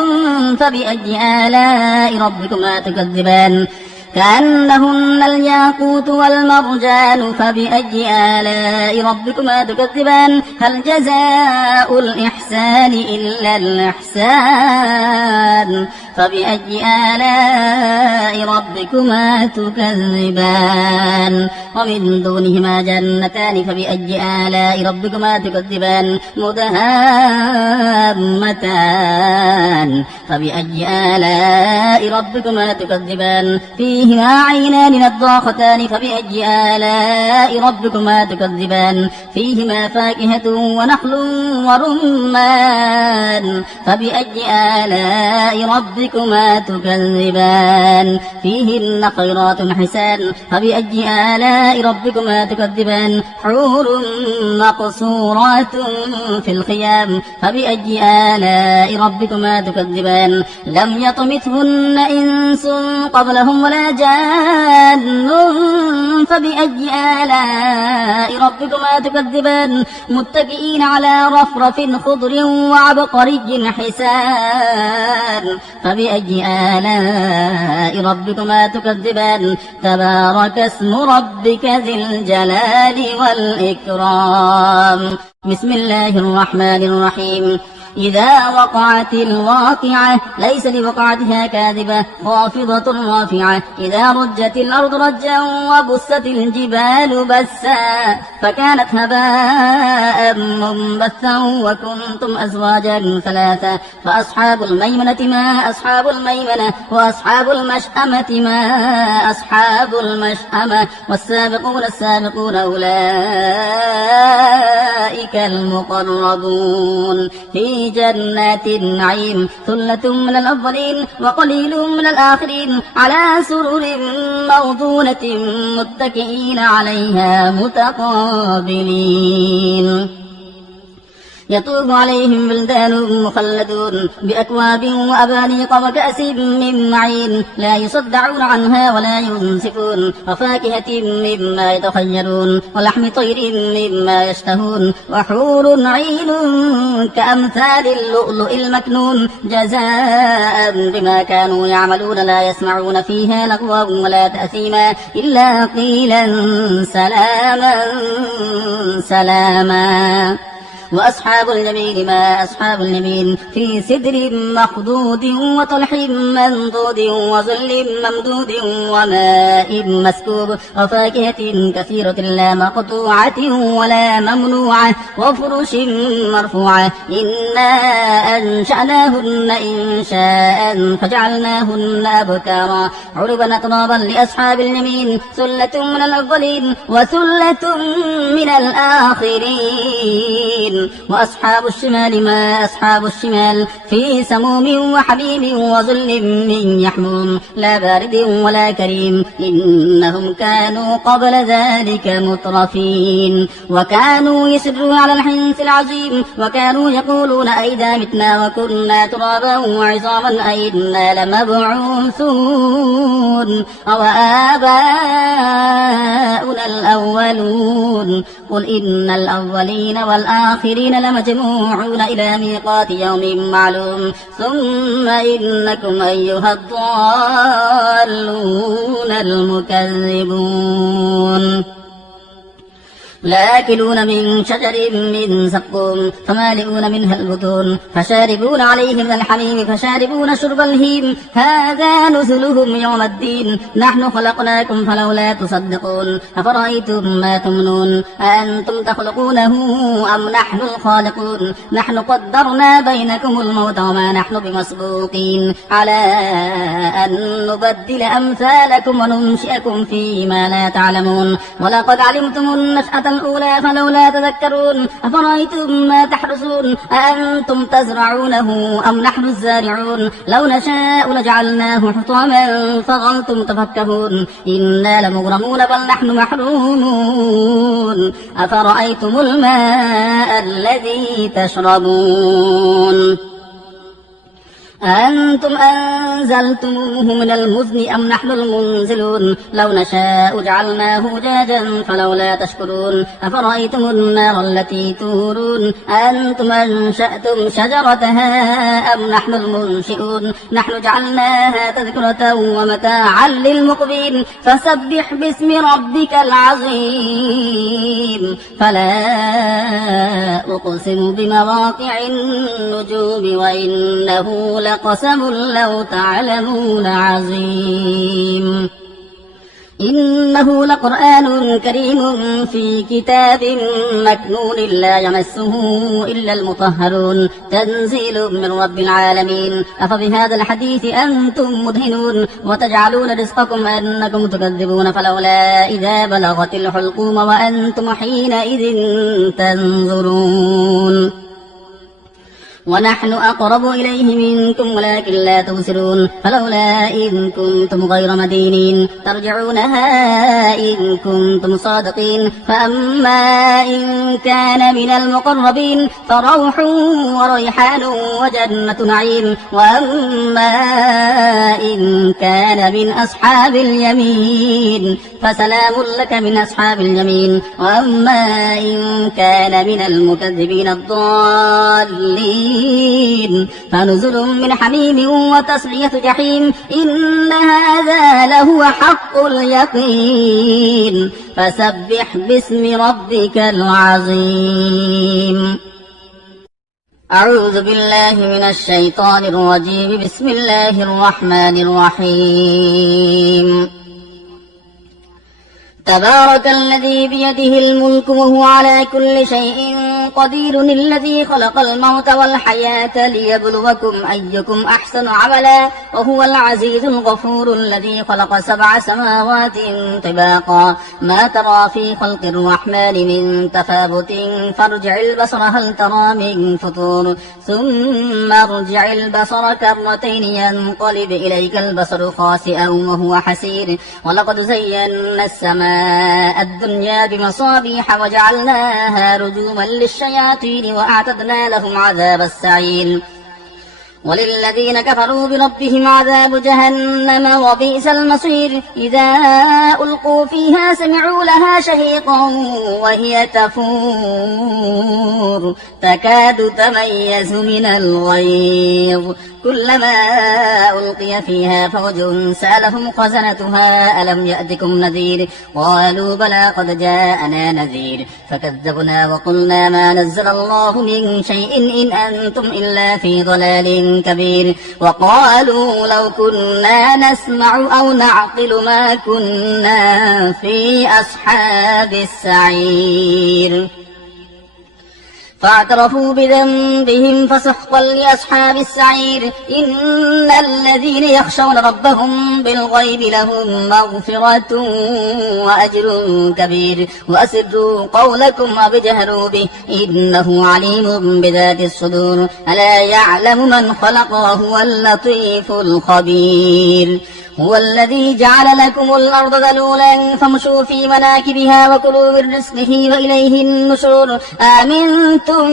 فبأي آلاء ربكما تكذبان. كأنهن الياقوت والمرجان فبأي آلاء ربكما تكذبان. هل جزاء الإحسان إلا الإحسان فبأي آلاء ربكما تكذبان. ومن دونهما جنتان فبأي آلاء ربكما تكذبان. مدهامتان فبأي آلاء ربكما تكذبان. فيهما عينان نضاختان فبأي آلاء ربكما تكذبان. فيهما فاكهة ونخل ورمان فبأي آلاء ربكما ربكما تكذبان فيهن خيرات حسان فبأي آلاء ربكما تكذبان حور مقصورات في الخيام فبأي آلاء ربكما تكذبان لم يطمثهن إنس قبلهم ولا جان فبأي آلاء ربكما تكذبان متكئين على رفرف خضر وعبقري حسان فبأي آلاء ربكما تكذبان تبارك اسم ربك ذي الجلال والإكرام بسم الله الرحمن الرحيم إذا وقعت الواقعة ليس لوقعتها كاذبة خافضة رافعة إذا رجت الأرض رجا وبست الجبال بسا فكانت هباء منبثا وكنتم أزواجا ثلاثة فأصحاب الميمنة ما أصحاب الميمنة وأصحاب المشأمة ما أصحاب المشأمة والسابقون السابقون أولئك المقربون في جنات النعيم ثلة من الأولين وقليل من الآخرين على سرر موضونة متكئين عليها متقابلين يطوف عليهم بلدان مخلدون بأكواب وأبانيق وكأس من معين لا يصدعون عنها ولا ينزفون وفاكهة مما يتخيرون ولحم طير مما يشتهون وحور عين كأمثال اللؤلؤ المكنون جزاء بما كانوا يعملون لا يسمعون فيها لغوا ولا تأثيما إلا قيلا سلاما سلاما وأصحاب اليمين ما أصحاب اليمين في سدر مخضود وطلح منضود وظل ممدود وماء مسكوب وفاكهة كثيرة لا مقطوعة ولا ممنوعة وفرش مرفوعة إنا أنشأناهن إنشاء فجعلناهن أبكارا عربا أترابا لأصحاب اليمين ثلة من الأولين وثلة من الآخرين وأصحاب الشمال ما أصحاب الشمال في سموم وحميم وظل من يحموم لا بارد ولا كريم إنهم كانوا قبل ذلك مترفين وكانوا يسرون على الحنث العظيم وكانوا يقولون أئذا متنا وكنا ترابا وعظاما أئنا لمبعوثون أو آباؤنا الأولون قل إن الأولين والآخرين لمجموعون إلى ميقات يوم معلوم ثم إنكم أيها الضالون المكذبون لآكلون من شجر من زقوم فمالئون منها البطون فشاربون عليه من الحميم فشاربون شرب الهيم هذا نزلهم يوم الدين نحن خلقناكم فلولا تصدقون أفرأيتم ما تمنون أأنتم تخلقونه أم نحن الخالقون نحن قدرنا بينكم الموت وما نحن بمسبوقين على أن نبدل أمثالكم وننشئكم فيما لا تعلمون ولقد علمتم النشأة الأولى فلولا تذكرون أفرأيتم ما تحرسون أأنتم تزرعونه أم نحن الزارعون لو نشاء لجعلناه حطاما فظلتم تفكهون إنا لمغرمون بل نحن محرومون أفرأيتم الماء الذي تشربون أنتم أنزلتموه من المزن أم نحن المنزلون لو نشاء جعلناه أجاجا فلولا تشكرون أفرأيتم النار التي تورون أنتم أنشأتم شجرتها أم نحن المنشئون نحن جعلناها تذكرة ومتاعا للمقبين فسبح باسم ربك العظيم فلا أقسم بمواقع النجوم وإنه لقسم لو تعلمون عظيم إنه لقرآن كريم في كتاب مكنون لا يمسه إلا المطهرون تنزيل من رب العالمين أفبهذا الحديث أنتم مدهنون وتجعلون رزقكم أنكم تكذبون فلولا إذا بلغت الحلقوم وأنتم حينئذ تنظرون ونحن أقرب إليه منكم ولكن لا تبصرون فلولا إن كنتم غير مدينين ترجعونها إن كنتم صادقين فأما إن كان من المقربين فروح وريحان وجنة نعيم وأما إن كان من أصحاب اليمين فسلام لك من أصحاب اليمين وأما إن كان من المكذبين الضالين فنزل من حميم وتصلية جحيم إن هذا لهو حق اليقين فسبح باسم ربك العظيم. أعوذ بالله من الشيطان الرجيم. بسم الله الرحمن الرحيم. تبارك الذي بيده الملك وهو على كل شيء قدير الذي خلق الموت والحياة ليبلوكم أيكم أحسن عملا وهو العزيز الغفور الذي خلق 7 سماوات طباقا ما ترى في خلق الرحمن من تفاوت فارجع البصر هل ترى من فطور ثم ارجع البصر كرتين ينقلب إليك البصر خاسئا وهو حسير ولقد زينا السماء الدنيا بمصابيح وجعلناها رجوما للشياطين وأعتدنا لهم عذاب السعير وللذين كفروا بربهم عذاب جهنم وبئس المصير إذا ألقوا فيها سمعوا لها شهيقا وهي تفور تكاد تميز من الغيظ كلما ألقي فيها فوج سألهم خزنتها ألم يأتكم نذير قالوا بلى قد جاءنا نذير فكذبنا وقلنا ما نزل الله من شيء إن أنتم إلا في ضلال كبير وقالوا لو كنا نسمع أو نعقل ما كنا في أصحاب السعير فاعترفوا بذنبهم فسحقا لأصحاب السعير إن الذين يخشون ربهم بالغيب لهم مغفرة وأجر كبير وأسروا قولكم أو اجهروا به إنه عليم بذات الصدور ألا يعلم من خلق وهو اللطيف الخبير هو الذي جعل لكم الأرض ذلولا فامشوا في مناكبها وكلوا من رزقه وإليه النشور أأمنتم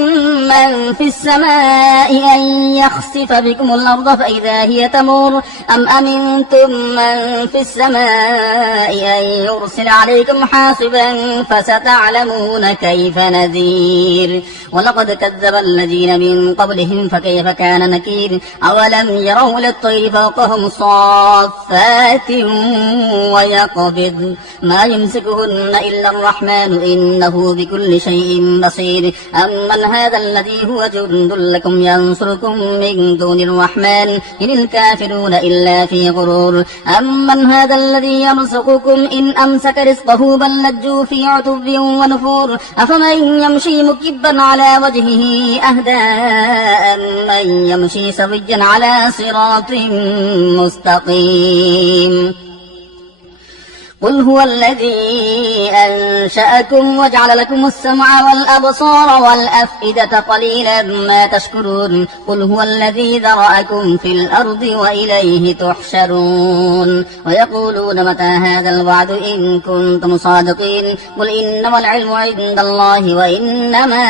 من في السماء أن يخسف بكم الأرض فإذا هي تمور أم أمنتم من في السماء أن يرسل عليكم حاصبا فستعلمون كيف نذير ولقد كذب الذين من قبلهم فكيف كان نكير أولم يروا للطير فوقهم صافات ويقبض ما يمسكهن إلا الرحمن إنه بكل شيء بصير أمن هذا الذي هو جند لكم ينصركم من دون الرحمن إن الكافرون إلا في غرور أمن هذا الذي يرزقكم إن أمسك رزقه بل لجوا في عتب ونفور أفمن يمشي مكبا على وجهه أهدى أمن يمشي سويا على صراط مستقيم قل هو الذي أنشأكم وجعل لكم السمع والأبصار والأفئدة قليلا ما تشكرون قل هو الذي ذرأكم في الأرض وإليه تحشرون ويقولون متى هذا الوعد إن كنتم صادقين قل إنما العلم عند الله وإنما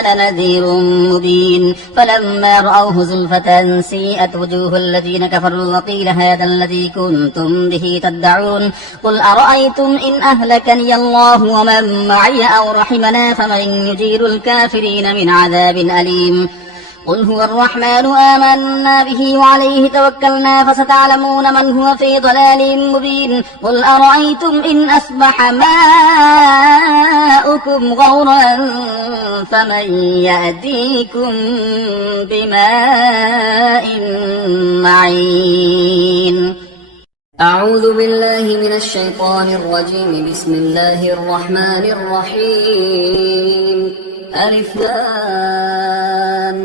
أنا نذير مبين فلما رأوه زلفة سيئت وجوه الذين كفروا وقيل هذا الذي كنتم به تدعون قل أرأيتم إن أهلكني الله ومن معي أو رحمنا فمن يجير الكافرين من عذاب أليم قل هو الرحمن آمنا به وعليه توكلنا فستعلمون من هو في ضلال مبين قل أرأيتم إن أصبح ماؤكم غورا فمن يأتيكم بماء معين أعوذ بالله من الشيطان الرجيم بسم الله الرحمن الرحيم ألف لام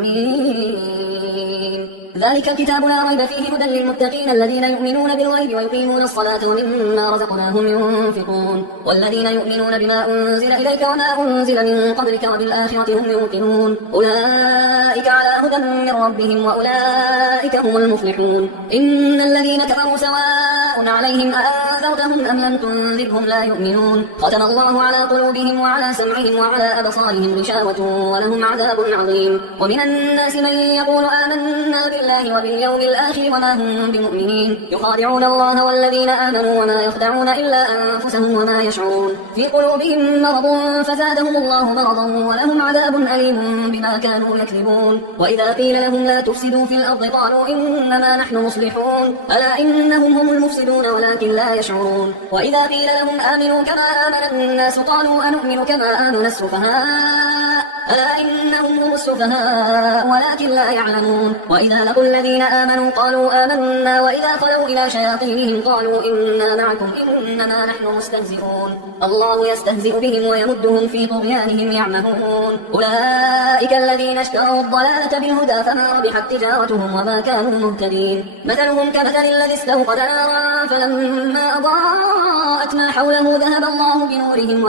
ميم ذلك الكتاب لا ريب فيه هدى للمتقين الذين يؤمنون بالغيب ويقيمون الصلاة ومما رزقناهم ينفقون والذين يؤمنون بما أنزل إليك وما أنزل من قبلك وبالآخرة هم يوقنون أولئك على هدى من ربهم وأولئك هم المفلحون. إن الذين كفروا سواء عليهم أأنذرتهم أم لم تنذرهم لا يؤمنون ختم الله على قلوبهم وعلى سمعهم وعلى أبصارهم غشاوة ولهم عذاب عظيم. ومن الناس من يقول آمنا بالله وباليوم الآخر وما هم بمؤمنين يخادعون الله والذين آمنوا وما يخدعون إلا أنفسهم وما يشعرون في قلوبهم مرض فزادهم الله مرضا ولهم عذاب أليم بما كانوا يكذبون. وإذا قيل لهم لا تفسدوا في الأرض قالوا إنما نحن مصلحون ألا إنهم هم المفسدون ولكن لا يشعرون. وإذا قيل لهم آمنوا كما آمن الناس قالوا أنؤمن كما آمن السفهاء ألا إنهم هم السفهاء ولكن لا يعلمون. وإذا لقوا الذين آمنوا قالوا آمنا وإذا خلوا إلى شياطينهم قالوا إنا معكم إنما نحن مستهزئون الله يستهزئ بهم ويمدهم في طغيانهم يعمهون. أولئك الذين اشتروا الضلالة بالهدى فما ربحت تجارتهم وما كانوا مهتدين. مثلهم كمثل الذي استوقد نارا فلما أضاءت ما حوله ذهب الله بنورهم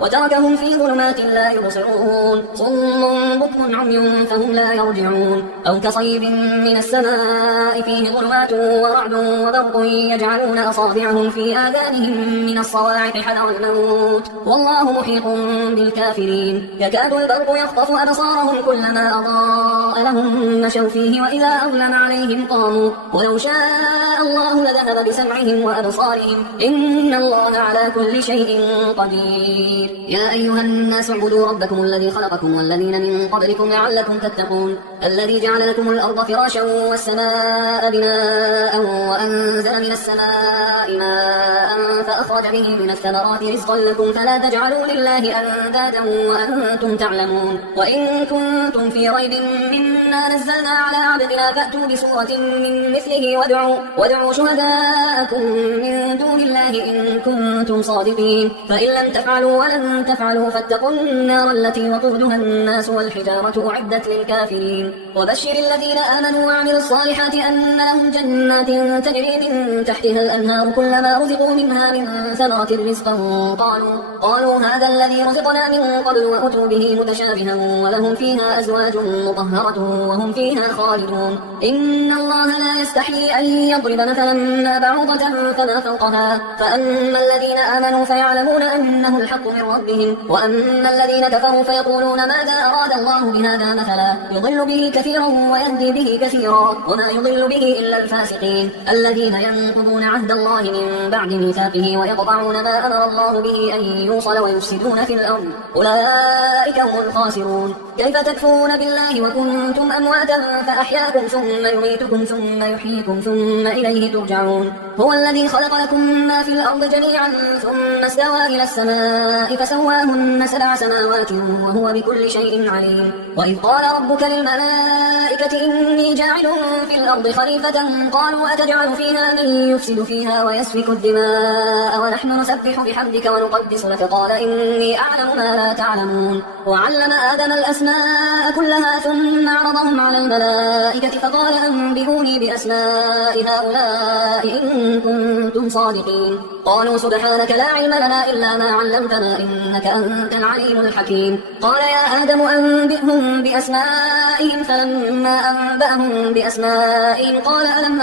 وتركهم في ظلمات لا يبصرون صم بكم عمي فهم لا يرجعون. أو كصيب من السماء فيه ظلمات ورعد وبرق يجعلون أصابعهم في آذانهم من الصواعق حذر الموت والله محيط بالكافرين. يكاد البرق يخطف أبصارهم كلما أضاء لهم مشوا فيه وإذا أظلم عليهم قاموا ولو شاء الله لذهب بسمعهم وأبصارهم إن الله على كل شيء قدير. يا أيها الناس اعبدوا ربكم الذي خلقكم والذين من قبلكم لعلكم تتقون الذي جعل لكم الأرض فراشا والسماء بناء وأنزل من السماء ماء فأخرج به من الثمرات رزقا لكم فلا تجعلوا لله أندادا وأنتم تعلمون. وإن كنتم في ريب مما نزلنا على عبدنا فأتوا بسورة من مثله وادعوا شهداءكم من دون الله إن كنتم صادقين فإن لم تفعلوا ولن تفعلوا فاتقوا النار التي وقودها الناس والحجارة أعدت للكافرين. وبشر الذين آمنوا وعملوا الصالحات أن لهم جنات تجري من تحتها الأنهار كلما رزقوا منها من ثمرة رزقا قالوا هذا الذي رزقنا من قبل وأتوا به متشابها ولهم فيها أزواج مطهرة وهم فيها خالدون. إن الله لا يستحيي أن يضرب مثلا ما بعوضة فما فوقها فأما الذين آمنوا فيعلمون أنه الحق من ربهم وأما الذين كفروا فيقولون ماذا أراد الله بهذا مثلا يضل به كثيرا ويهدي به كثيرا وما يضل به إلا الفاسقين الذين ينقضون عهد الله من بعد ميثاقه ويقطعون ما أمر الله به أن يوصل ويفسدون في الأرض أولئك هم الخاسرون. كيف تكفرون بالله وكنتم أمواتا فأحياكم ثم يميتكم ثم يحييكم ثم إليه ترجعون. هو الذي خلق لكم ما في الأرض جميعا ثم استوى إلى السماء فسواهن 7 سماوات وهو بكل شيء عليم. وإذ قال ربك للملائكة إني جاعل في الأرض خليفة قالوا أتجعل فيها من يفسد فيها ويسفك الدماء ونحن نسبح بحمدك ونقدس لك قال إني أعلم ما لا تعلمون. وعلم آدم الأسماء كلها ثم عرضهم على الملائكة فقال أنبئوني بأسماء هؤلاء إن كنتم صادقين. قالوا سبحانك لا علم لنا إلا ما علمتنا إنك أنت العليم الحكيم. قال يا آدم أنبئهم بأسمائهم فلما أنبأهم بأسمائهم قال ألم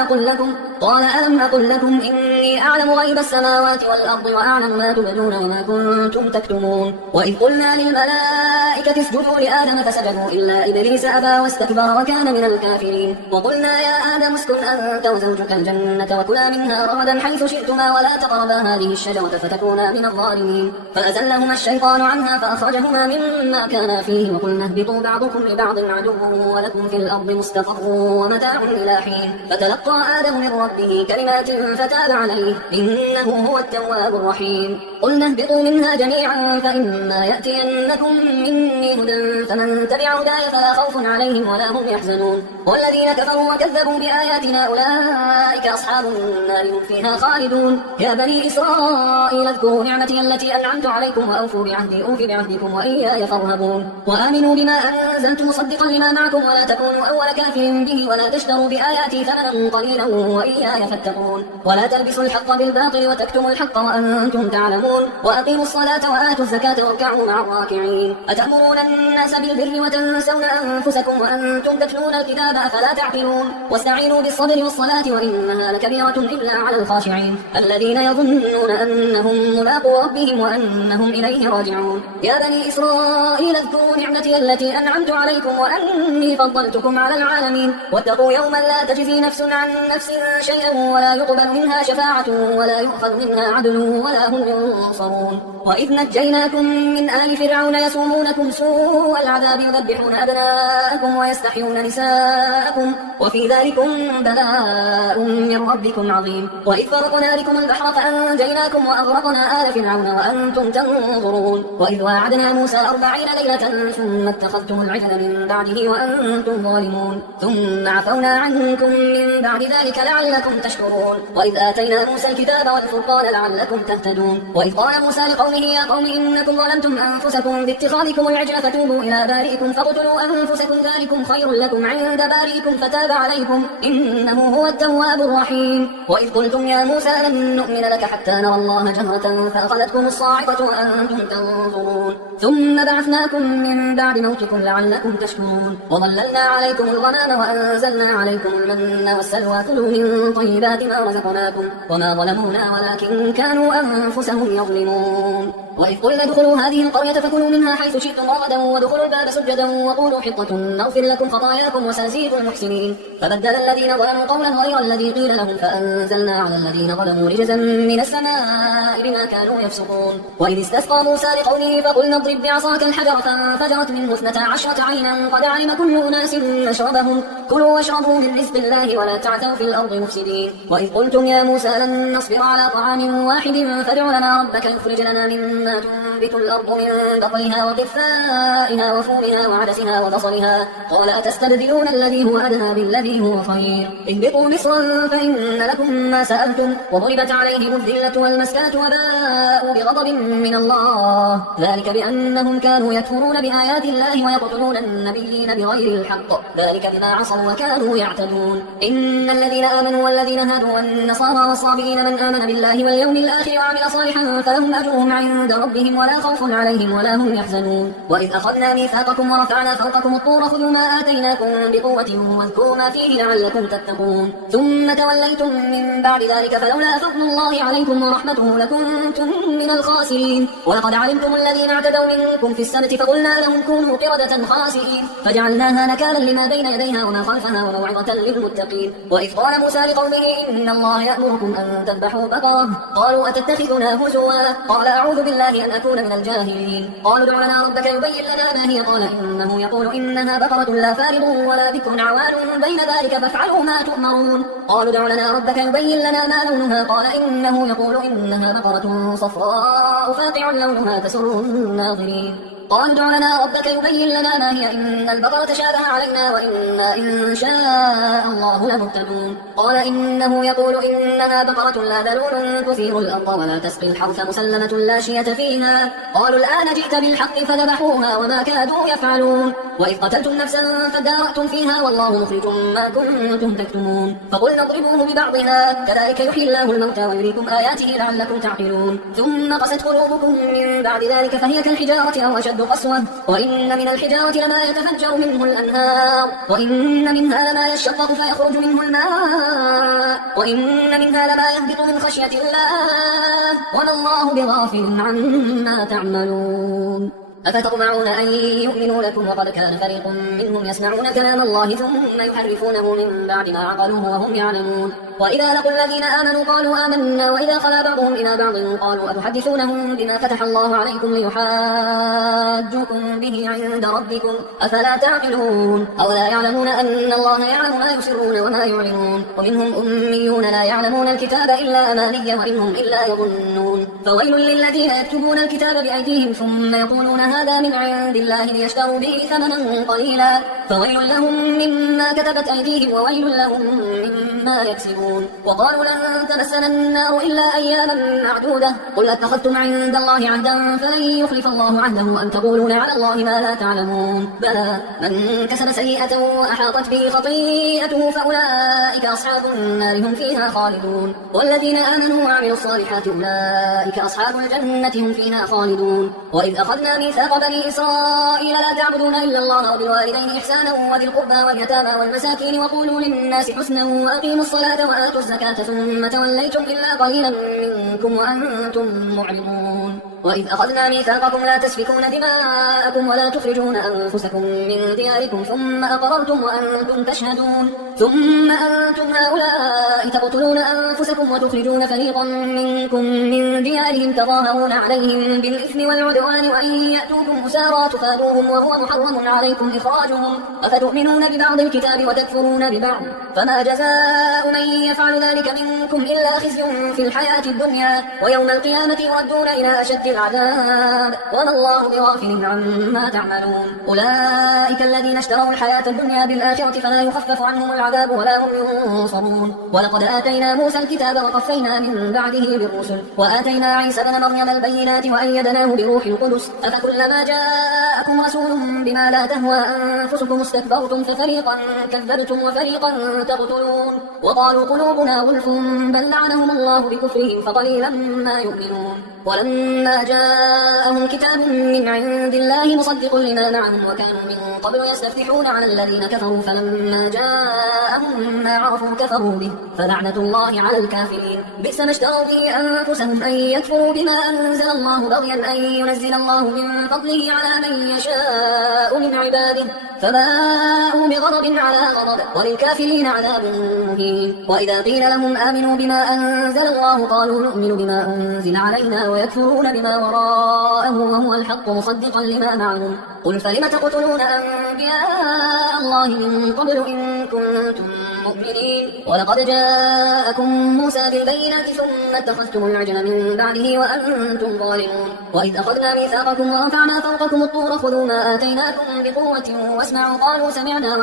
أقل لكم إني أعلم غيب السماوات والأرض وأعلم ما تبدون وما كنتم تكتمون. وإذ قلنا للملائكة اسجدوا لآدم فسجدوا إلا إبليس أبى واستكبر وكان من الكافرين. وقلنا يا آدم اسكن أنت وزوجك الجنة وكلا منها رغدا حيث شئتما ولا تقربا هذه الشجرة فتكونا من الظالمين. فأزلهما الشيطان عنها فأخرجهما مما كانا فيه وقلنا اهبطوا بعضكم لبعض عدو ولكم في الأرض مستقر ومتاع إلى حين. فتلقى آدم من ربه كلمات فتاب عليه إنه هو التواب الرحيم. قلنا اهبطوا منها جميعا فإما يأتينكم مني هدى فمن تبع هداي فلا خوف عليهم ولا هم يحزنون. والذين كفروا وكذبوا بآياتنا أولئك أصحاب النار هم فيها خالدون. يا بني إسرائيل اذكروا نعمتي التي أنعمت عليكم وأوفوا بعهدي أوف بعهدكم وإياي فارهبون. وآمنوا بما أنزلت مصدقا لما معكم ولا تكونوا أول كافر به ولا تشتروا بآياتي ثمنا قليلا وإياي فاتقون ولا تلبسوا الحق بالباطل وتكتموا الحق وأنتم تعلمون وأقيموا الصلاة وآتوا الزكاة واركعوا مع الراكعين أتأمرون الناس بالبر وتنسون أنفسكم وأنتم تتلون الكتاب أفلا تعقلون واستعينوا بالصبر والصلاة وإنها لكبيرة إلا على الخاشعين الذين يظنون أنهم ملاقو ربهم وأنهم إليه راجعون يا بني إسرائيل اذكروا نعمتي التي أنعمت عليكم وأني فضلتكم على العالمين واتقوا يوما لا تجزي نفس عن نفس شيئا ولا يقبل منها شفاعة ولا يؤخذ منها عدل ولا هم ينصرون وإذ نجيناكم من آل فرعون يسومونكم سوء العذاب يذبحون أبناءكم ويستحيون نساءكم وفي ذلكم بلاء من ربكم عظيم وإذ فرقنا بكم البحر فأنجيناكم وأغرقنا آل فرعون وأنتم تنظرون وإذ واعدنا موسى 40 ليلة ثم اتخذتم العجل من بعده وأنتم ظالمون ثم عفونا عنكم من بعد ذلك لعلكم تشكرون وإذ آتينا موسى الكتاب والفرقان لعلكم تهتدون وإذ قال موسى لقومه يا قوم إنكم ظلمتم أنفسكم باتخاذكم العجل فتوبوا إلى بارئكم فاقتلوا أنفسكم ذلكم خير لكم عند بارئكم فتاب عليكم إنه هو التواب الرحيم وإذ قلتم يا موسى لن نؤمن لك حتى نرى الله جهرة فأخذتكم الصاعقة وأنتم تنظرون ثم بعثناكم من بعد موتكم لعلكم تشكرون وظللنا عليكم الغمام وأنزلنا عليكم المن والسلوى كلوا من طيبات ما رزقناكم وما ظلمونا ولكن كانوا أنفسهم يظلمون وإذ قلنا ادخلوا هذه القرية فكلوا منها حيث شئتم رغدا وادخلوا الباب سجدا وقولوا حطة نغفر لكم خطاياكم وسنزيد المحسنين فبدل الذين ظلموا قولا غير الذي قيل لهم فأنزلنا على الذين ظلموا رجزا من السماء بما كانوا يفسقون وإذ استسقى موسى لقومه فقلنا اضرب بعصاك الحجر فانفجرت منه 12 عينا قد علم كل أناس مشربهم كلوا واشربوا من رزق الله ولا تعثوا في الأرض مفسدين وإذ قلتم يا موسى لن نصبر على طعام واحد فادع لنا ربك يخرج لنا مما تنبت الأرض من بقلها وقثائها وفومها وعدسها وبصلها قال أتستبدلون الذي هو أدنى بالذي هو خير اهبطوا مصرا فإن لكم ما سألتم وضربت عليهم الذلة والمسكنة وباءوا بغضب من الله ذلك بأنهم كانوا يكفرون بآيات الله ويقتلون النبيين بغير الحق ذلك بما عصوا وكانوا يعتدون إن الذين آمنوا والذين هادوا والنصارى والصابئين من آمن بالله واليوم الآخر وعمل صالحا فلهم أجرهم عند ربهم ولا خوف عليهم ولا هم يحزنون وإذ أخذنا ميثاقكم ورفعنا فوقكم الطور خذوا ما آتيناكم بقوة واذكروا ما فيه لعلكم تتقون ثم توليتم من بعد ذلك فلولا فضل الله عليكم ورحمته لكنتم من الخاسرين ولقد علمتم الذين اعتدوا منكم في السبت فقلنا لهم كونوا قردة خاسئين فجعلناها نكالا لما بين يديها وما خلفها وموعظة للمتقين وإذ قال موسى لقومه إن الله يأمركم أن تذبحوا بقرة قالوا أتتخذنا هزوا قال أعوذ بالله أن أكون من الجاهلين قالوا ادع لنا ربك يبين لنا ما هي قال إنه يقول إنها بقرة لا فارض ولا بكر عوان بين ذلك فافعلوا ما تؤمرون قالوا ادع لنا ربك يبين لنا ما لونها قال إنه يقول إنها بقرة صفراء فاقع لونها تسر الناظرين قال ادع لنا ربك يبين لنا ما هي إن البقرة تشابه علينا وإنا إن شاء الله لمهتدون قال إنه يقول إنها بقرة لا ذلول تثير الأرض ولا تسقي الحرث مسلمة لا شية فيها قالوا الآن جئت بالحق فذبحوها وما كادوا يفعلون وإذ قتلتم نفسا فادارأتم فيها والله مخرج ما كنتم تكتمون فقلنا اضربوه ببعضها كذلك يحيي الله الموتى ويريكم آياته لعلكم تعقلون ثم قست قلوبكم من بعد ذلك فهي كالحجارة أو أشد قسوة وإن من الحجارة لما يتفجر منه الأنهار وإن منها لما يشقق فيخرج منه الماء وإن منها لما يهبط من خشية الله وما الله بغافل عما تعملون أفتطمعون أن يؤمنوا لكم وقد كان فريق منهم يسمعون كلام الله ثم يحرفونه من بعد ما عقلوه وهم يعلمون وإذا لقوا الذين آمنوا قالوا آمنا وإذا خلا بعضهم إلى بعض قالوا أتحدثونهم بما فتح الله عليكم ليحاجوكم به عند ربكم أفلا تعقلون أولا يعلمون أن الله يعلم ما يسرون وما يعلنون ومنهم أميون لا يعلمون الكتاب إلا أماني وإنهم إلا يظنون فويل للذين يكتبون الكتاب بأيديهم ثم يقولون هذا من عند الله ليشتروا به ثمنا قليلا فويل لهم مما كتبت أيديهم وويل لهم مما يكسبون يستأنسون وقالوا لن تمسنا النار إلا أياما معدودة قل أتخذتم عند الله عهدا فلن يخلف الله عهده أم تقولون على الله ما لا تعلمون بلى من كسب سيئة وأحاطت به خطيئته فأولئك أصحاب النار هم فيها خالدون والذين آمنوا وعملوا الصالحات أولئك أصحاب الجنة هم فيها خالدون وإذ أخذنا ميثاق بني إسرائيل لا تعبدون إلا الله وبالوالدين إحسانا وذي القربى واليتامى والمساكين وقولوا للناس حسنا وأقيموا الصلاة وآتوا الزكاة ثم توليتم إلا قليلا منكم وأنتم معرضون وإذ أخذنا ميثاقكم لا تسفكون دماءكم ولا تخرجون أنفسكم من دياركم ثم أقررتم وأنتم تشهدون ثم أنتم هؤلاء تقتلون أنفسكم وتخرجون فريقا منكم من ديارهم تظاهرون عليهم بالإثم والعدوان وأن يأتوكم أسارى تفادوهم وهو محرم عليكم إخراجهم أفتؤمنون ببعض الكتاب وتكفرون ببعض فما جزاء من يفعل ذلك منكم إلا خزي في الحياة الدنيا ويوم القيامة يردون إلى أشد العذاب وما الله بغافل عما تعملون أولئك الذين اشتروا الحياة الدنيا بالآخرة فلا يخفف عنهم العذاب ولا هم ينصرون ولقد آتينا موسى الكتاب وقفينا من بعده بالرسل وآتينا عيسى بن مريم البينات وأيدناه بروح القدس أفكلما جاءكم رسول بما لا تهوى أنفسكم استكبرتم ففريقا كذبتم وفريقا تقتلون وقالوا قلوبنا غلف بل لعنهم الله بكفرهم فقليلا ما يؤمنون ولما جاءهم كتاب من عند الله مصدق لما معهم وكانوا من قبل يستفتحون على الذين كفروا فلما جاءهم ما عرفوا كفروا به فلعنة الله على الكافرين بئس ما اشتروا به أنفسهم أن يكفروا بما أنزل الله بغيا أن ينزل الله من فضله على من يشاء من عباده فباءوا بغضب على غضب وللكافرين عذاب مهين وإذا قيل لهم آمنوا بما أنزل الله قالوا نؤمن بما أنزل علينا ويكفرون بما وراءه وهو الحق مصدقا لما معهم قل فلم تقتلون أنبياء الله من قبل إن كنتم مؤمنين ولقد جاءكم موسى بالبينات ثم اتخذتم العجل من بعده وأنتم ظالمون وإذ أخذنا ميثاقكم ورفعنا فوقكم الطور خذوا ما آتيناكم بقوة واسمعوا قالوا سمعنا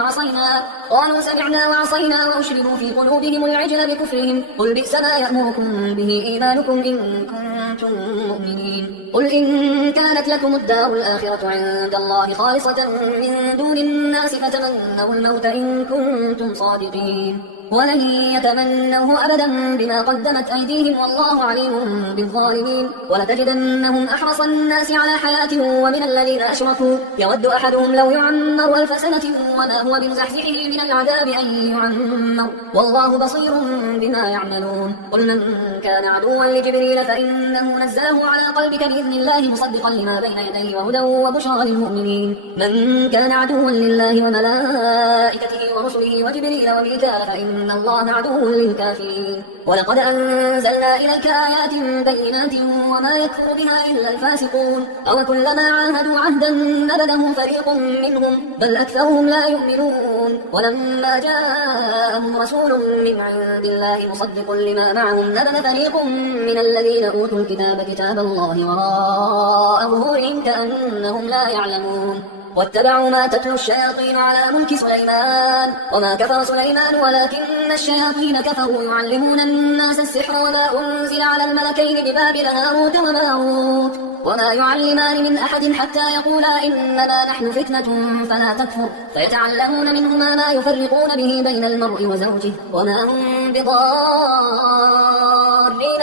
وعصينا وأشربوا في قلوبهم العجل بكفرهم قل بئس ما يأمركم به إيمانكم إن كنتم مؤمنين قل إن كانت لكم الدار الآخرة عند الله خالصة من دون الناس فتمنوا الموت إن كنتم صادقين ولن يتمنوه أبدا بما قدمت أيديهم والله عليم بالظالمين ولتجدنهم أحرص الناس على حياة ومن الذين أشركوا يود أحدهم لو يعمر 1000 سنة وما هو بمزحزحه من العذاب أن يعمر والله بصير بما يعملون قل من كان عدوا لجبريل فإنه نزله على قلبك بإذن الله مصدقا لما بين يديه وهدى وبشرى للمؤمنين من كان عدوا لله وملائكته ورسله وجبريل وميكال فإن الله عدو للكافرين ولقد أنزلنا إليك آيات بينات وما يكفر بها إلا الفاسقون أو كلما عاهدوا عهدا نبذه فريق منهم بل أكثرهم لا يؤمنون ولما جاءهم رسول من عند الله مصدق لما معهم نبذ فريق من الذين أوتوا الكتاب كتاب الله وراء ظهورهم كأنهم لا يعلمون واتبعوا ما تتلو الشياطين على ملك سليمان وما كفر سليمان ولكن الشياطين كفروا يعلمون الناس السحر وما أنزل على الملكين ببابل هاروت وماروت وما يعلمان من أحد حتى يقولا إنما نحن فتنة فلا تكفر فيتعلمون منهما ما يفرقون به بين المرء وزوجه وما هم بضارين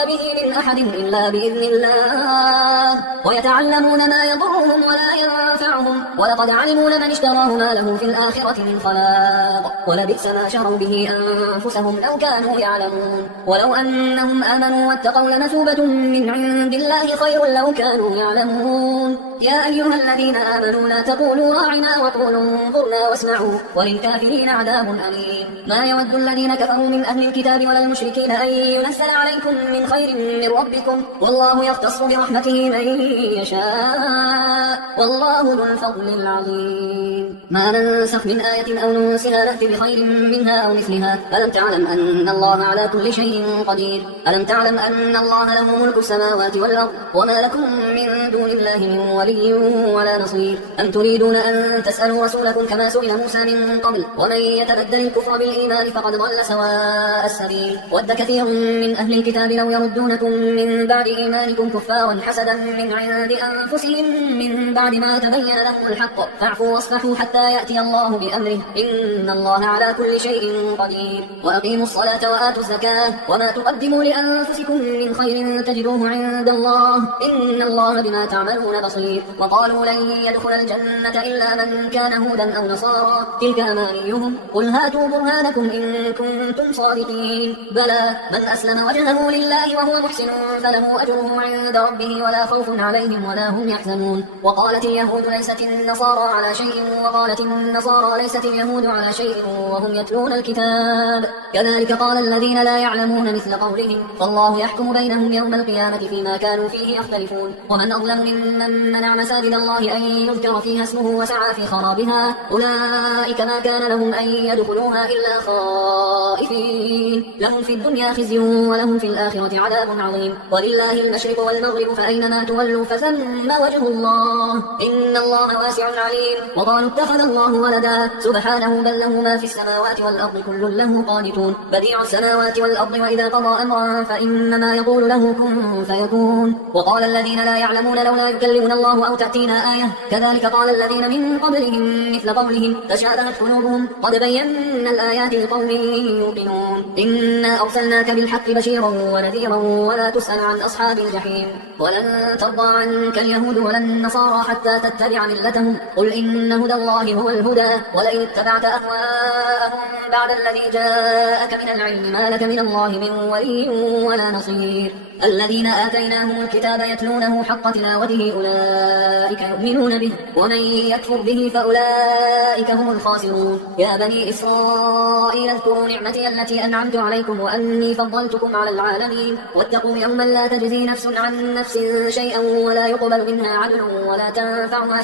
به من أحد إلا بإذن الله ويتعلمون ما يضرهم ولا ينفعهم ولقد علموا لمن اشتراه ما له في الآخرة من خلاق ولبئس ما شروا به أنفسهم لو كانوا يعلمون ولو أنهم آمنوا واتقوا لمثوبة من عند الله خير لو كانوا يعلمون يا أيها الذين آمنوا لا تقولوا راعنا وقولوا انظرنا واسمعوا وللكافرين عذاب أليم ما يود الذين كفروا من أهل الكتاب ولا المشركين أن ينزل عليكم من خير من ربكم والله يختص برحمته من يشاء والله ذو الفضل العظيم. ما ننسخ من آية أو ننسها نأتي بخير منها أو مثلها. ألم تعلم أن الله على كل شيء قدير. ألم تعلم أن الله له ملك السماوات والأرض وما لكم من دون الله من ولي ولا نصير. أم تريدون أن تسألوا رسولكم كما سئل موسى من قبل ومن يتبدل الكفر بالإيمان فقد ضل سواء السبيل. ود كثير من أهل الكتاب لو يردونكم من بعد إيمانكم كفارا حسدا من عند أنفسهم من بعد ما تبين لهم الحق فاعفوا واصفحوا حتى يأتي الله بأمره إن الله على كل شيء قدير. وأقيموا الصلاة وآتوا الزكاة وما تقدموا لأنفسكم من خير تجدوه عند الله إن الله بما تعملون بصير. وقالوا لن يدخل الجنة إلا من كان هودا أو نصارى تلك أمانيهم قل هاتوا برهانكم إن كنتم صادقين. بلى من أسلم وجهه لله وهو محسن فله أجره عند ربه ولا خوف عليهم ولا هم يحزنون. وقالت اليهود ليست النصارى على شيء وقالت النصارى ليست اليهود على شيء وهم يتلون الكتاب كذلك قال الذين لا يعلمون مثل قولهم فالله يحكم بينهم يوم القيامة فيما كانوا فيه يختلفون. ومن أظلم ممن منع مساجد الله أن يذكر فيها اسمه وسعى في خرابها أولئك ما كان لهم أن يدخلوها إلا خائفين لهم في الدنيا خزي ولهم في الآخرة عذاب عظيم. ولله المشرق والمغرب فأينما تولوا فثم وجه الله إن الله واسع عليم. وقالوا اتخذ الله ولدا سبحانه بل له ما في السماوات والأرض كل له قانتون بديع السماوات والأرض وإذا قضى أمرا فإنما يقول له كن فيكون. وقال الذين لا يعلمون لولا يكلمنا الله أو تأتينا آية كذلك قال الذين من قبلهم مثل قولهم تشابهت قلوبهم قد بينا الآيات لقوم يوقنون. إنا أرسلناك بالحق بشيرا ونذيرا ولا تسأل عن أصحاب الجحيم. ولن ترضى عنك اليهود ولا النصارى حتى تتبع ملتهم قل إن هدى الله هو الهدى ولئن اتبعت أهواءهم بعد الذي جاءك من العلم ما لك من الله من ولي ولا نصير. الذين آتيناهم الكتاب يتلونه حق تلاوته أولئك يؤمنون به ومن يكفر به فأولئك هم الخاسرون. يا بني إسرائيل اذكروا نعمتي التي أنعمت عليكم وأني فضلتكم على العالمين واتقوا يوما لا تجزي نفس عن نفس شيئا ولا يقبل منها عدل ولا تنفعها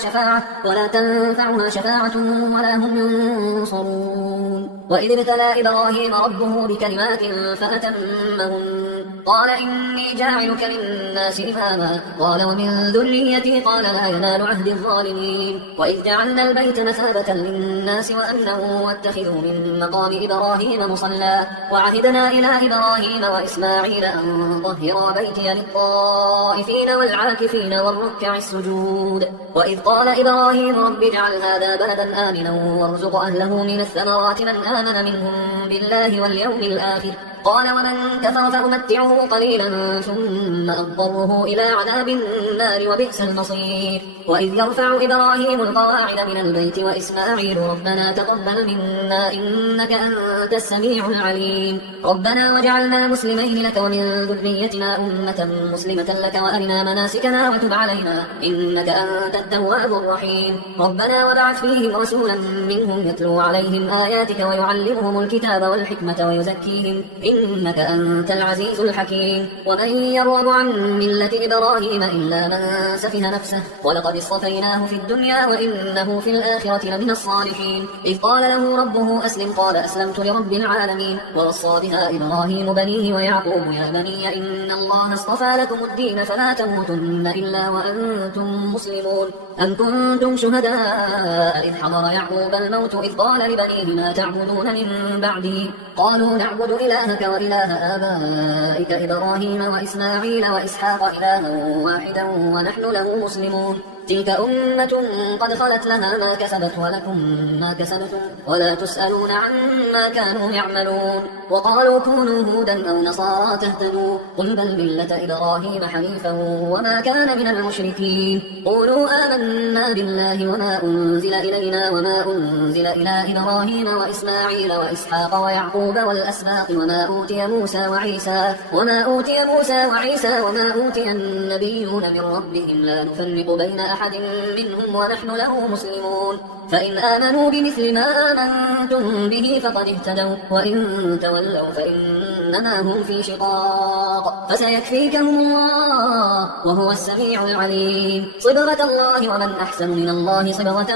شفاعة ولا هم ينصرون. وإذ ابتلى إبراهيم ربه بكلمات فأتمهن قال إني جاعلك للناس إماما قال ومن ذريتي قال لا ينال عهد الظالمين. وإذ جعلنا البيت مثابة للناس وأمنا واتخذوا من مقام إبراهيم مصلى وعهدنا إلى إبراهيم وإسماعيل أن طهرا بيتي للطائفين والعاكفين والركع السجود. وإذ قال إبراهيم رب اجعل هذا بلدا آمنا وارزق أهله من الثمرات من آمن منهم بالله واليوم الآخر قال ومن كفر فأمتعه قليلا ثم أضطره إلى عذاب النار وبئس المصير. وإذ يرفع إبراهيم القواعد من البيت وإسماعيل ربنا تقبل منا إنك أنت السميع العليم ربنا وجعلنا مسلمين لك ومن ذريتنا أمة مسلمة لك وأرنا مناسكنا وتب علينا إنك أنت التواب الرحيم ربنا وبعث فيهم رسولا منهم يتلو عليهم آياتك ويعلمهم الكتاب والحكمة ويزكيهم إنك أنت العزيز الحكيم. ومن يرغب عن ملة إبراهيم إلا من سفه نفسه ولقد اصطفيناه في الدنيا وإنه في الآخرة لمن الصالحين. إذ قال له ربه أسلم قال أسلمت لرب العالمين. ووصى بها إبراهيم بنيه ويعقوب يا بني إن الله اصطفى لكم الدين فلا تموتن إلا وأنتم مسلمون. أم كنتم شهداء إذ حضر يعقوب الموت إذ قال لبنيه ما تعبدون من بعده قالوا نعبد إلهك وإله آبائك إبراهيم وإسماعيل وإسحاق إلها واحدا ونحن له مسلمون. تلك أمة قد خلت لها ما كسبت ولكم ما كسبتم ولا تسألون عما كانوا يعملون. وقالوا كونوا هودا أو نصارى تهتدوا قل بل ملة إبراهيم حنيفا وما كان من المشركين. قولوا آمنا بالله وما أنزل إلينا وما أنزل إلى إبراهيم وإسماعيل وإسحاق ويعقوب والأسباط وما أوتي موسى وعيسى وما أوتي النبيون من ربهم لا نفرق بين أحد منهم ونحن له مسلمون فإن آمنوا بمثل ما آمنتم به فقد اهتدوا وإن تولوا فإنما هم في شقاق فسيكفيكهم الله وهو السميع العليم صبغة الله ومن أحسن من الله صبغة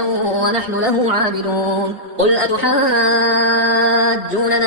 ونحن له عابدون قل أتحاجوننا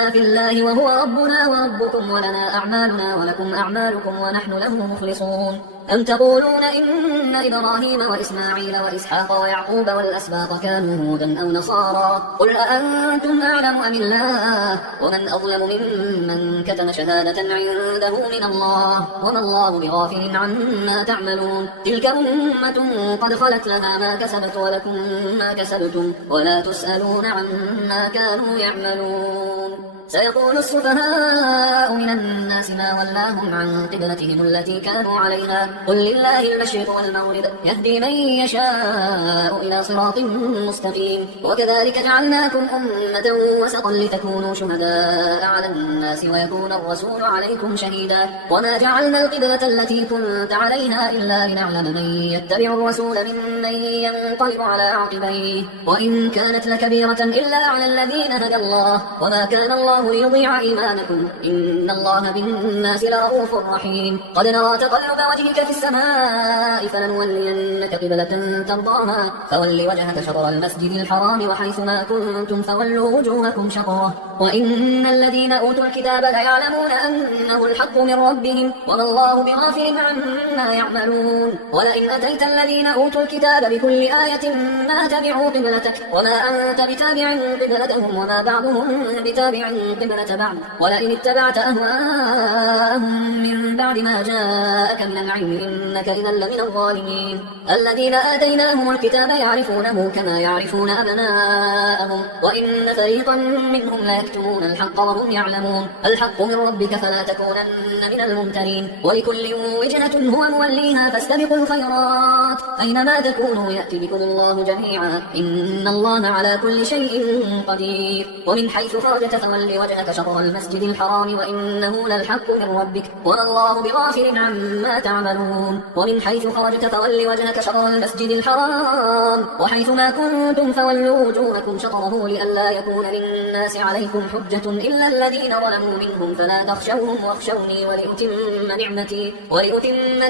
في الله وهو ربنا وربكم ولنا أعمالنا ولكم أعمالكم ونحن له مخلصون أم تقولون إن إبراهيم وإسماعيل وإسحاق ويعقوب والأسباط كانوا هودا أو نصارى قل أأنتم أعلم أم الله ومن أظلم ممن كتم شهادة عنده من الله وما الله بغافل عما تعملون تلك أمة قد خلت لها ما كسبت ولكم ما كسبتم ولا تسألون عما كانوا يعملون سيقول السفهاء من الناس ما ولاهم عن قبلتهم التي كانوا عليها قل لله المشرق والمغرب يهدي من يشاء إلى صراط مستقيم وكذلك جعلناكم أمة وسطا لتكونوا شهداء على الناس ويكون الرسول عليكم شهيدا وما جعلنا القبلة التي كنت عليها إلا لنعلم من يتبع الرسول ممن ينقلب على عقبيه وإن كانت لكبيرة إلا على الذين هدى الله وما كان الله ليضيع إيمانكم إن الله بالناس لرؤوف رحيم قد نرى تقلب وجهك في السماء فلنولينك قبلة ترضاها فول وجهك شطر المسجد الحرام وحيث ما كنتم فولوا وجوهكم شطره وإن الذين أوتوا الكتاب ليعلمون أنه الحق من ربهم وما الله بغافل عما يعملون ولئن أتيت الذين أوتوا الكتاب بكل آية ما تبعوا قبلتك وما أنت بتابع قبلتهم وما بعضهم بتابع قبلة بعض ولئن اتبعت أهواءهم من بعد ما جاءك من العلم إنك إذا لمن الظالمين الذين آتيناهم الكتاب يعرفونه كما يعرفون أبناءهم وإن فريقا منهم ليكتمون الحق وهم يعلمون الحق من ربك فلا تكونن من الممترين ولكل وجهة هو موليها فاستبقوا الخيرات أينما تكونوا يأتي بكم الله جميعا إن الله على كل شيء قدير ومن حيث خرجت فول وجهك شطر المسجد الحرام وإنه للحق من ربك وما الله بغافل عما تعملون ومن حيث خرجت فول وجهك شطر المسجد الحرام وحيث ما كنتم فولوا وجوهكم شطره لئلا يكون للناس عليكم حجة إلا الذين ظلموا منهم فلا تخشوهم واخشوني ولأتم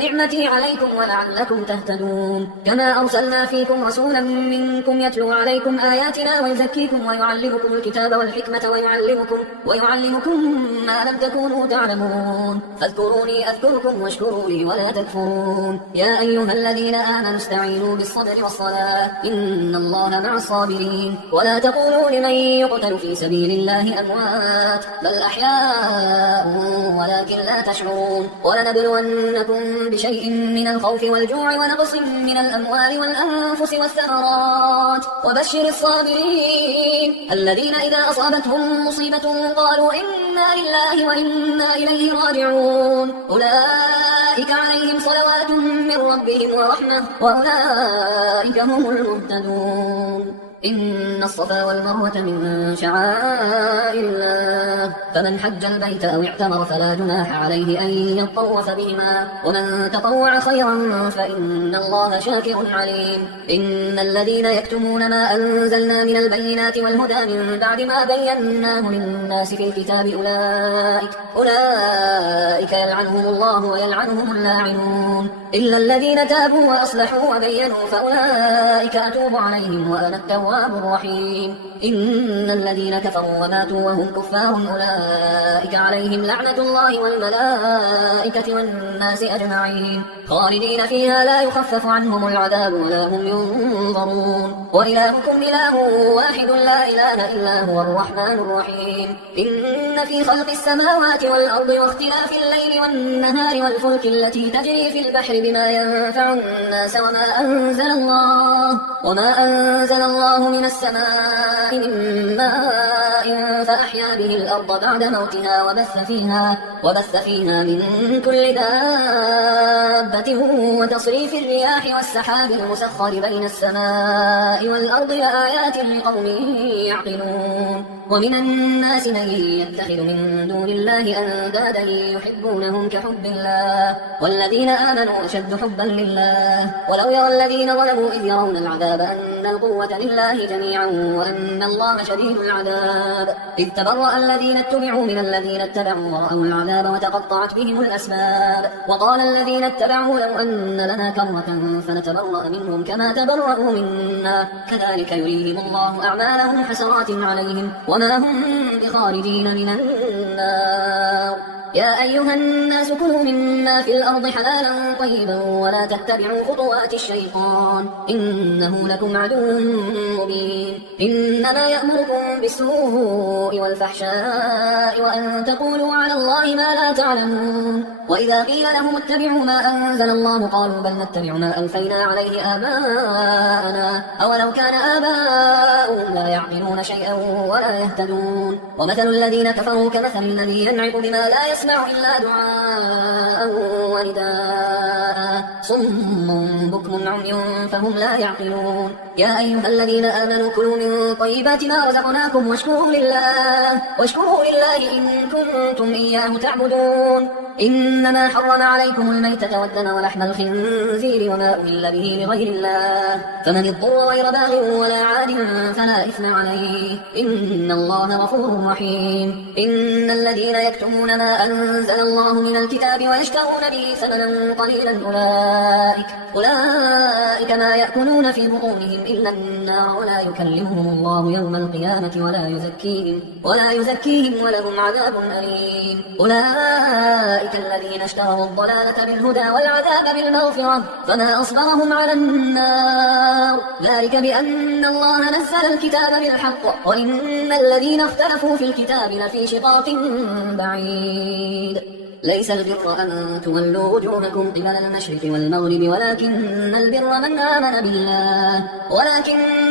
نعمتي عليكم ولعلكم تهتدون كما أرسلنا فيكم رسولا منكم يتلو عليكم آياتنا ويزكيكم ويعلمكم الكتاب والحكمة ويعلمكم ما لم تكونوا تعلمون فاذكروني أذكركم واشكروا لي ولا تكفرون يا أيها الذين آمنوا استعينوا بالصبر والصلاة إن الله مع الصابرين ولا تقولوا لمن يقتل في سبيل الله أموات بل أحياء ولكن لا تشعرون ولنبلونكم بشيء من الخوف والجوع ونقص من الأموال والأنفس والثمرات وبشر الصابرين الذين إذا أصابتهم مصيبة قالوا إنا لله وإنا إليه راجعون أولئك عليهم صلوات من ربهم ورحمة وأولئك هم المهتدون إن الصفا والمروة من شعائر الله فمن حج البيت أو اعتمر فلا جناح عليه أن يطوف بهما ومن تطوع خيرا فإن الله شاكر عليم إن الذين يكتمون ما أنزلنا من البينات والهدى من بعد ما بيناه للناس في الكتاب أولئك يلعنهم الله ويلعنهم اللاعنون إلا الذين تابوا وأصلحوا وبينوا فأولئك أتوب عليهم وأنا التواب الرحيم إن الذين كفروا وماتوا وهم كفار أولئك عليهم لعنة الله والملائكة والناس أجمعين خالدين فيها لا يخفف عنهم العذاب ولا هم ينظرون وإلهكم إله واحد لا إله إلا هو الرحمن الرحيم إن في خلق السماوات والأرض واختلاف الليل والنهار والفلك التي تجري في البحر بما ينفع الناس وما أنزل الله من السماء من ماء فأحيا به الأرض بعد موتها وبث فيها من كل دابة وتصريف الرياح والسحاب المسخر بين السماء والأرض لآيات لقوم يعقلون ومن الناس من يتخذ من دون الله أندادا يحبونهم كحب الله والذين آمنوا أشد حبا لله ولو يرى الذين ظلموا إذ يرون العذاب أن القوة لله جميعا وأن الله شديد العذاب إذ تبرأ الذين اتبعوا من الذين اتبعوا ورأوا العذاب وتقطعت بهم الأسباب وقال الذين اتبعوا لو أن لنا كرة فنتبرأ منهم كما تبرأوا منا كذلك يريهم الله أعمالهم حسرات عليهم وما هم بخارجين من النار يا أيها الناس كلوا مما في الأرض حلالا طيبا ولا تتبعوا خطوات الشيطان إنه لكم عدو مبين إنما يأمركم بالسوء والفحشاء وأن تقولوا على الله ما لا تعلمون وإذا قيل لهم اتبعوا ما أنزل الله قالوا بل نتبع ما ألفينا عليه آباءنا أولو كان آباؤهم لا يعقلون شيئا ولا يهتدون ومثل الذين كفروا كمثل الذي ينعق بما لا يسمع إلا دعاء ونداء صم بكم عمي فهم لا يعقلون يا أيها الذين آمنوا كلوا من طيبات ما رزقناكم واشكروا لله إن كنتم إياه تعبدون إنما حرم عليكم الميتة والدم ولحم الخنزير وما أهل به لغير الله فمن اضطر غير باغ ولا عاد فلا إثم عليه إن الله غفور رحيم إن الذين يكتمون ما أنزل الله من الكتاب ويشترون به ثمنا قليلا أولئك ما يأكلون في بطونهم إلا النار ولا يكلمهم الله يوم القيامة ولا يزكيهم ولهم عذاب أليم أولئك الذين اشتروا الضلالة بالهدى والعذاب بالمغفرة فما أصبرهم على النار ذلك بأن الله نزل الكتاب بالحق وإن الذين اختلفوا في الكتاب لفي شقاق بعيد ليس البر أن تولوا وجوهكم قبل المشرق والمغرب ولكن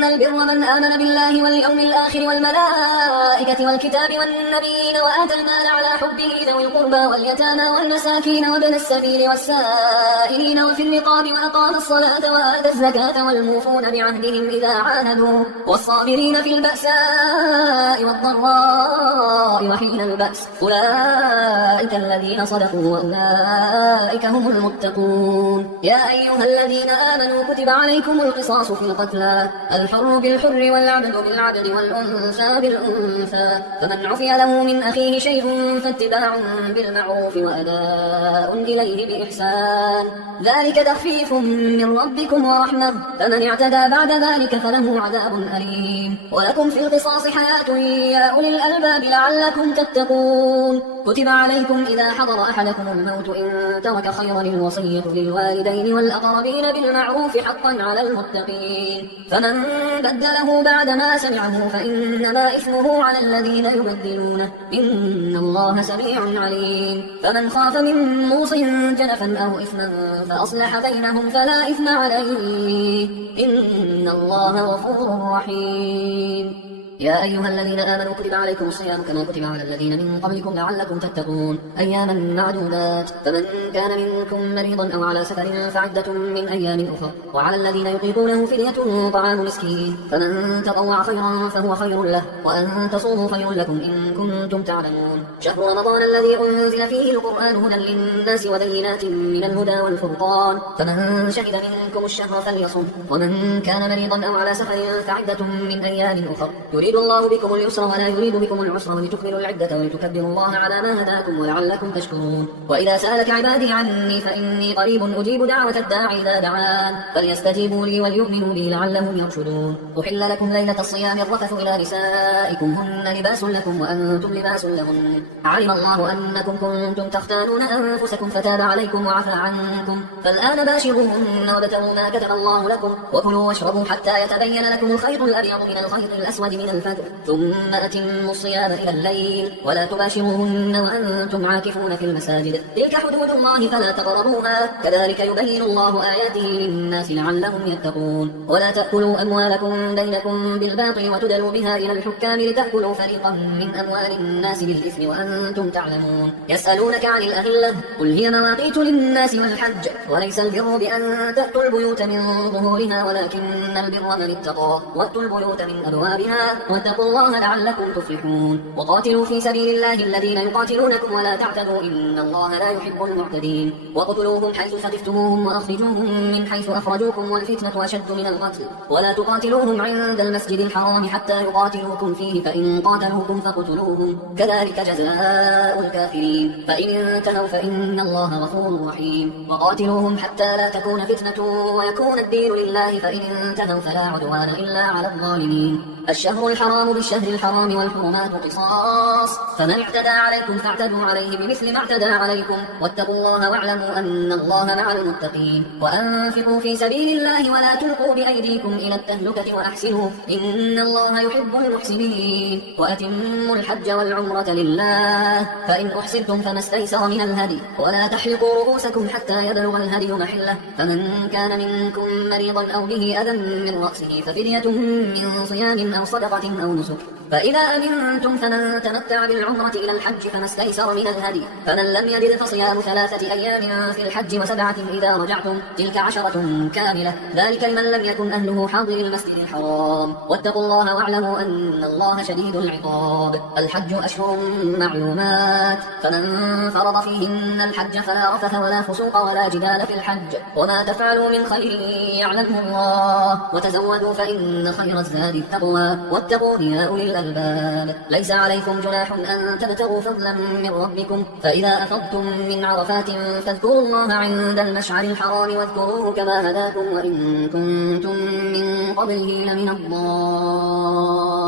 البر من آمن بالله واليوم الآخر والملائكة والكتاب والنبيين وآتى المال على حبه ذوي القربى واليتامى والمساكين وابن السبيل والسائلين وفي الرقاب وأقام الصلاة وآتى الزكاة والموفون بعهدهم إذا عاهدوا والصابرين في البأساء والضراء وحين البأس أولئك الذين صدقوا وأولئك هم المتقون يا أيها الذين آمنوا كتب عليكم القصاص في القتلى الحر بالحر والعبد بالعبد والأنثى بالأنثى فمن عفي له من أخيه شيء فاتباع بالمعروف وأداء إليه بإحسان ذلك تخفيف من ربكم ورحمة فمن اعتدى بعد ذلك فله عذاب أليم ولكم في القصاص حياة يا أولي الألباب لعلكم تتقون كتب عليكم إذا حضر أحدكم الموت إن ترك خيرا الوصية للوالدين والأقربين بالمعروف حقا على المتقين فمن بدله بعد ما سمعه فإنما إثمه على الذين يبدلونه إن الله سميع عليم فمن خاف من موص جنفا أو إثما فأصلح بينهم فلا إثم عليه إن الله غفور رحيم يا أيها الذين آمنوا كتب عليكم الصيام كما كتب على الذين من قبلكم لعلكم تتقون أياما معدودات فمن كان منكم مريضا أو على سفر فعدة من أيام أخرى وعلى الذين يطيقونه فدية طعام مسكين فمن تطوع خيرا فهو خير له وأن تصوموا خير لكم إن كنتم تعلمون شهر رمضان الذي أنزل فيه القرآن هدى للناس وبينات من الهدى والفرقان فمن شهد منكم الشهر فليصم ومن كان مريضا أو على سفر فعدة من أيام أخرى يريد الله بكم اليسر ولا يريد بكم العسر ولتكملوا العدة ولتكبروا الله على ما هداكم ولعلكم تشكرون وإذا سألك عبادي عني فإني قريب أجيب دعوة الداعي إذا دعان فليستجيبوا لي وليؤمنوا بي لعلهم يرشدون أحل لكم ليلة الصيام الرفث إلى نسائكم هن لباس لكم وأنتم لباس لهن علم الله أنكم كنتم تختانون أنفسكم فتاب عليكم وعفى عنكم فالآن باشروهن وابتغوا ما كتب الله لكم وكلوا واشربوا حتى يتبين لكم الخيط الأبيض من الخيط الأسود من الفجر ثم أتموا الصيام إلى الليل ولا تباشروهن وأنتم عاكفون في المساجد تلك حدود الله فلا تقربوها كذلك يبين الله آياته للناس لعلهم يتقون ولا تأكلوا أموالكم بينكم بالباطل وتدلوا بها إلى الحكام لتأكلوا فريقا من أموال على الناس بالإثم وأنتم تعلمون. يسألونك عن الأهلة قل هي مواقيت للناس والحج وليس البر بأن تأتوا البيوت من ظهورها ولكن البر من اتقى وأتوا البيوت من أبوابها واتقوا الله لعلكم تفلحون. وقاتلوا في سبيل الله الذين يقاتلونكم ولا تعتدوا إن الله لا يحب المعتدين. وقتلوهم حيث ثقفتموهم وأخرجوهم من حيث أخرجوكم والفتنة أشد من القتل ولا تقاتلوهم عند المسجد الحرام حتى يقاتلوكم فيه فإن قاتلوكم فاقتلوهم كذلك جزاء الكافرين. فإن انتهوا فإن الله غفور رحيم. وقاتلوهم حتى لا تكون فتنة ويكون الدين لله فإن انتهوا فلا عدوان إلا على الظالمين. الشهر الحرام بالشهر الحرام والحرمات قصاص فمن اعتدى عليكم فاعتدوا عليه بمثل ما اعتدى عليكم واتقوا الله واعلموا أن الله مع المتقين. وأنفقوا في سبيل الله ولا تلقوا بأيديكم إلى التهلكة وأحسنوا إن الله يحب المحسنين. وأتموا الحج والعمرة لله فإن أحسرتم فما استيسر من الهدي ولا تحلقوا رؤوسكم حتى يبلغ الهدي محله فمن كان منكم مريضا أو به أذى من رأسه ففدية من صيام أو صدقة أو نسك فإذا أمنتم فمن تمتع بالعمرة إلى الحج فما استيسر من الهدي فمن لم يجد فصيام 3 أيام في الحج و7 إذا رجعتم تلك 10 كاملة ذلك لمن لم يكن أهله حاضر المسجد الحرام. واتقوا الله واعلموا أن الله شديد العقاب. الحج أشهر معلومات فمن فرض فيهن الحج فلا رفث ولا فسوق ولا جدال في الحج وما تفعلوا من خير يعلمه الله وتزودوا فإن خير الزاد التقوى واتقوا يا أولي الألباب. ليس عليكم جناح أن تبتغوا فضلا من ربكم فإذا أفضتم من عرفات فاذكروا الله عند المشعر الحرام واذكروه كما هداكم وإن كنتم من قبله لمن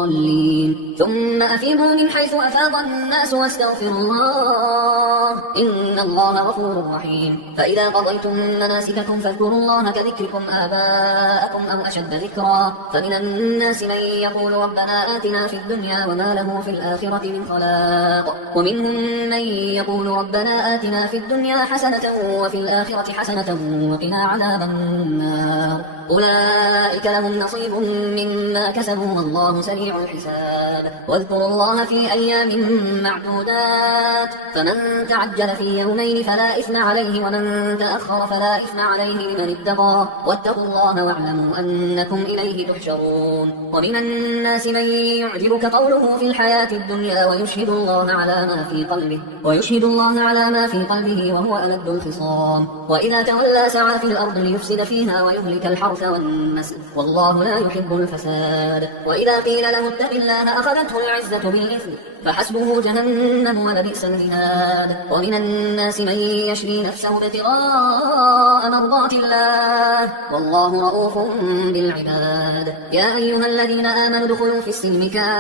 الضالين. ثم أفيضوا من حيث أفاض الناس واستغفروا الله إن الله غفور رحيم. فإذا قضيتم مناسككم فاذكروا الله كذكركم آباءكم أو أشد ذكرا فمن الناس من يقول ربنا آتنا في الدنيا وما له في الآخرة من خلاق ومنهم من يقول ربنا آتنا في الدنيا حسنة وفي الآخرة حسنة وقنا عذاب النار. أولئك لهم نصيب مما كسبوا والله سريع الحساب. واذكروا الله في أيام معدودات فمن تعجل في يومين فلا إثم عليه ومن تأخر فلا إثم عليه لمن اتقى واتقوا الله واعلموا أنكم إليه تحشرون. ومن الناس من يعجبك قوله في الحياة الدنيا ويشهد الله على ما في قلبه وهو ألد الخصام وإذا تولى سعى في الأرض ليفسد فيها ويهلك الحرث والنسل والله لا يحب الفساد. وإذا قيل له اتق الله أخذته العزة بالإثم فحسبه جهنم ولبئس المهاد. ومن الناس من يشري نفسه ابتغاء مرضات الله والله رؤوف بالعباد. يا أيها الذين آمنوا ادخلوا في السلم كافة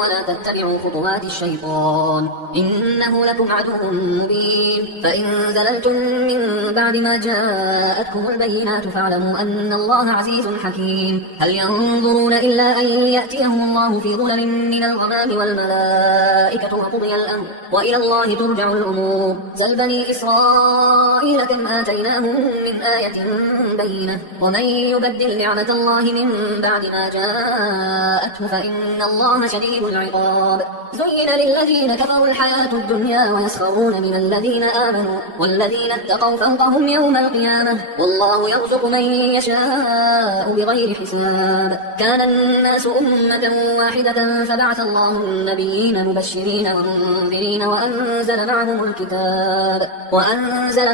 ولا تتبعوا خطوات الشيطان إنه لكم عدو مبين. فإن زللتم من بعد ما جاءتكم البينات فاعلموا أن الله عزيز حكيم. هل ينظرون إلا أن يأتيهم الله في ظلل من الغمام والملائكة وقضي الأمر وإلى الله ترجع الأمور. سل بني إسرائيل كم آتيناهم من آية بينة ومن يبدل نعمة الله من بعد ما جاءته فإن الله شديد العقاب. زين للذين كفروا الحياة الدنيا ويسخرون من الذين آمنوا والذين اتقوا فوقهم يوم القيامة والله يرزق من يشاء بغير حساب. كان الناس أمة واحدة فبعث الله النبيين مبشرين ومنذرين وأنزل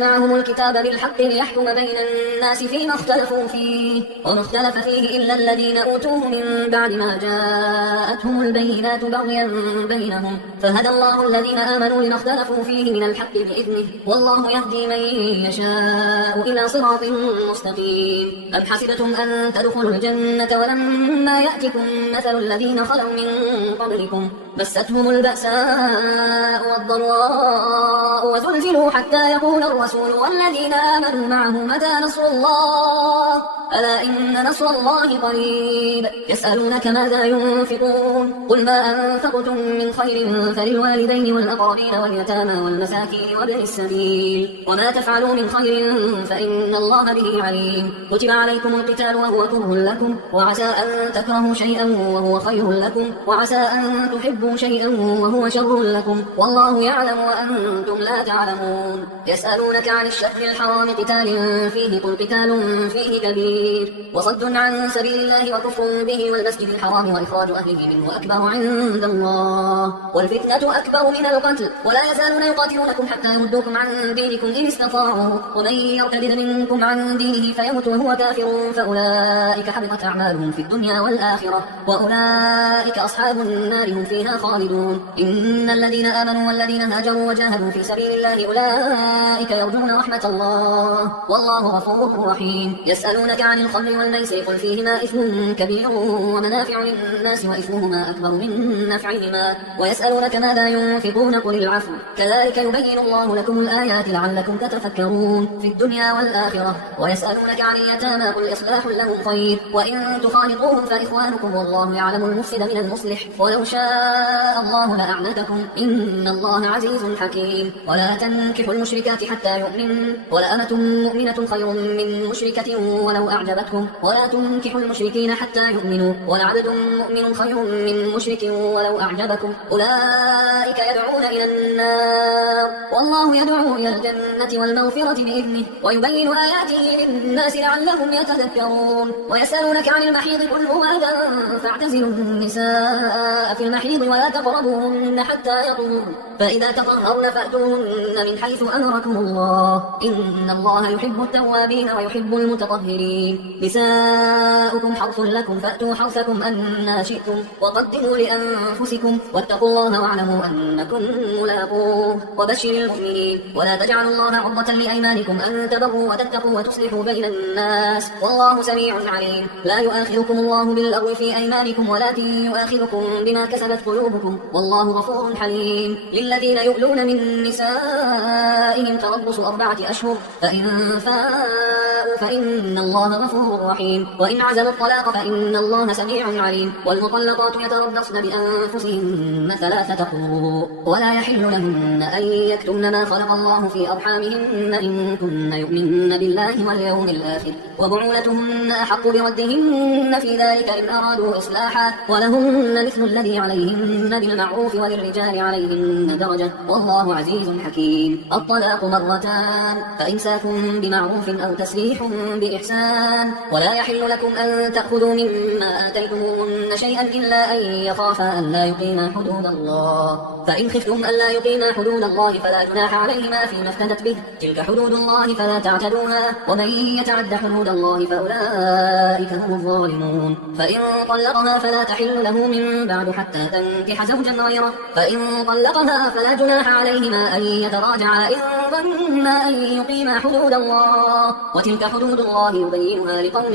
معهم الكتاب بالحق ليحكم بين الناس فيما اختلفوا فيه وما اختلف فيه إلا الذين أوتوه من بعد ما جاءتهم البينات بغيا بينهم فهدى الله الذين آمنوا لما اختلفوا فيه من الحق بإذنه والله يهدي من يشاء إلى صراط مستقيم. أم حسبتم أن تدخلوا الجنة ولما يأتكم مثل الذين خلوا من قبلكم مستهم البأساء والضراء وزلزلوا حتى يقول الرسول والذين آمنوا معه متى نصر الله ألا إن نصر الله قريب يسألونك ماذا ينفقون قل ما أنفقتم من خير فللوالدين والأقربين واليتامى والمساكين وابن السبيل وما تفعلوا من خير فإن الله به عليم كتب عليكم القتال وهو كره لكم وعسى أن تكرهوا شيئا وهو خير لكم وعسى أن تحبوا شيئا وهو شر لكم والله يعلم وأنتم لا تعلمون يسألونك عن الشهر الحرام قتال فيه قل قتال فيه كبير وصد عن سبيل الله وكفر به والمسجد الحرام وإخراج أهله منه أكبر عند الله والفتنة أكبر من القتل ولا يزالون يقاتلونكم حتى يردوكم عن دينكم إن استطاعوا ومن يرتد منكم عن دينه فيمت وهو كافر فأولئك حبطت أعمالهم في الدنيا والآخرة وأولئك أصحاب النار هم فيها خالدون إن الذين آمنوا والذين هاجروا وجاهدوا في سبيل الله أولئك يرجون رحمة الله والله غفور رحيم يسألونك عن الخمر والميسر قل فيهما إثم كبير ومنافع للناس وإثمهما أكبر من نفعهما ويسألونك ماذا ينفقون قل العفو كذلك يبين الله لكم الآيات لعلكم تتفكرون في الدنيا والآخرة ويسألونك عن اليتامى قل إصلاح لهم خير وإن تخالطوهم فإخوانكم والله يعلم المفسد من المصلح ولو شاء الله لأعنتكم إن الله عزيز حكيم ولا تنكحوا المشركات حتى يؤمنوا ولأمة مؤمنة خير من مشركة ولو أعجبتكم ولا تنكحوا المشركين حتى يؤمنوا ولعبد مؤمن خير من مشرك ولو أعجبكم أولئك يدعون إلى النار والله يدعو إلى الجنة والمغفرة بإذنه ويبين آياته للناس لعلهم يتذكرون ويسألونك عن المحيض قل هو أذى فاعتزلوا النساء في المحيض ولا تقربوهن حتى يطهرن فإذا تطهرن فأتوهن من حيث أمركم الله إن الله يحب التوابين ويحب المتطهرين نساؤكم حرث لكم فأتوا حرثكم أنى شئتم وقدموا لأنفسكم واتقوا الله واعلموا أنكم ملاقوه وبشر المؤمنين ولا تجعلوا الله عرضة لأيمانكم أن تبروا وتتقوا وتصلحوا بين الناس والله سميع عليم لا يؤاخذكم الله باللغو في أيمانكم ولكن يؤاخذكم بما كسبت قلوبكم والله غفور حليم للذين يؤلون من نسائهم تربص 4 أشهر فإن فاءوا فإن الله غفور رحيم وإن عزموا الطلاق فإن الله سميع عليم والمطلقات يتربصن بأنفسهن 3 قروء ولا يحل لهن أن يكتمن ما خلق الله في أرحامهن إن كن يؤمن بالله واليوم الآخر وبعولتهن أحق بردهن في ذلك إن أرادوا إصلاحا ولهن مثل الذي عليهن بالمعروف وللرجال عليهن درجة والله عزيز حكيم الطلاق 2 مرتان فإمساك بمعروف أو تسريح بإحسان ولا يحل لكم أن تأخذوا مما آتيتموهن شيئا إلا أن يخافا أن لا يقيما حدود الله فإن خفتم أن لا يقيما حدود الله فلا جناح عليهما فيما افتدت به تلك حدود الله فلا تعتدوها ومن يتعد حدود الله فأولئك هم الظالمون فإن طلقها فلا تحل له من بعد حتى تنكح زوجا غيره فإن طلقها فلا جناح عليهما أن يتراجعا إن ظنا أن يقيما حدود الله وتلك حدود الله يبينها لقوم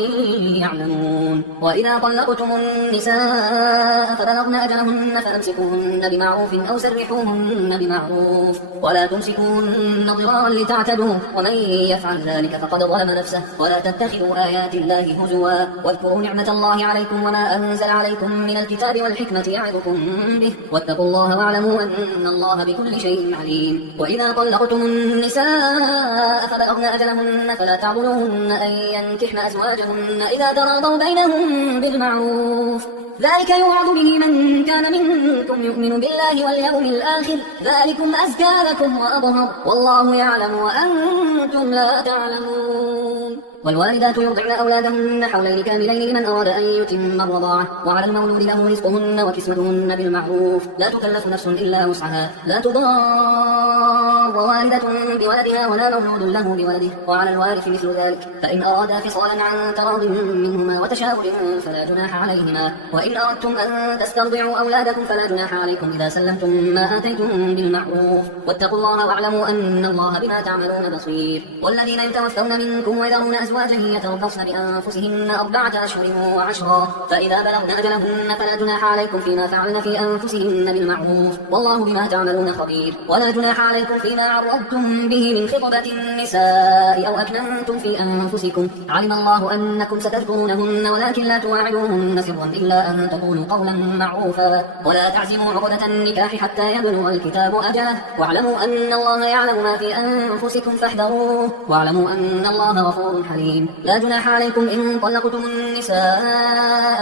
يعلمون وإذا طلقتم النساء فبلغن أجلهن فأمسكوهن بمعروف أو سرحوهن بمعروف ولا تمسكوهن ضرارا لتعتدوا ومن يفعل ذلك فقد ظلم نفسه ولا تتخذوا آيات الله هزوا واذكروا نعمة الله عليكم وما أنزل عليكم من الكتاب والحكمة يعظكم به واتقوا الله واعلموا أن الله بكل شيء عليم وإذا طلقتم النساء فبلغن أجلهن فلا تعضلوهن أن ينكحن أزواجهن إذا تراضوا بينهم بالمعروف ذلك يوعظ به من كان منكم يؤمن بالله واليوم الآخر ذلكم أزكى لكم وأطهر والله يعلم وأنتم لا تعلمون والوالدات يرضعن أولادهن حولين كاملين لمن أراد أن يتم الرضاعة وعلى المولود له رزقهن وكسوتهن بالمعروف لا تكلف نفس إلا وسعها لا تضار والدة بولدها ولا مولود له بولده وعلى الوارث مثل ذلك فإن أرادا فصالا عن تراض منهما وتشاور فلا جناح عليهما وإن أردتم أن تسترضعوا أولادكم فلا جناح عليكم إذا سلمتم ما آتيتم بالمعروف واتقوا الله واعلموا أن الله بما تعملون بصير والذين يتوفون منكم ويذرون أزواجا أزواجا يتربصن بأنفسهن 4 أشهر و10، فإذا بلغن أجلهن فلا جناح عليكم فيما فعلن في أنفسهن بالمعروف، والله بما تعملون خبير. ولا جناح عليكم فيما عرضتم به من خطبة النساء أو أكننتم في أنفسكم، علم الله أنكم ستذكرونهن ولكن لا تواعدوهن سرا إلا أن تقولوا قولا معروفا، ولا تعزموا عقدة النكاح حتى يبلغ الكتاب أجله، واعلموا أن الله يعلم ما في أنفسكم فاحذروه، واعلموا أن الله غفور حليم. لا جناح عليكم إن طلقتم النساء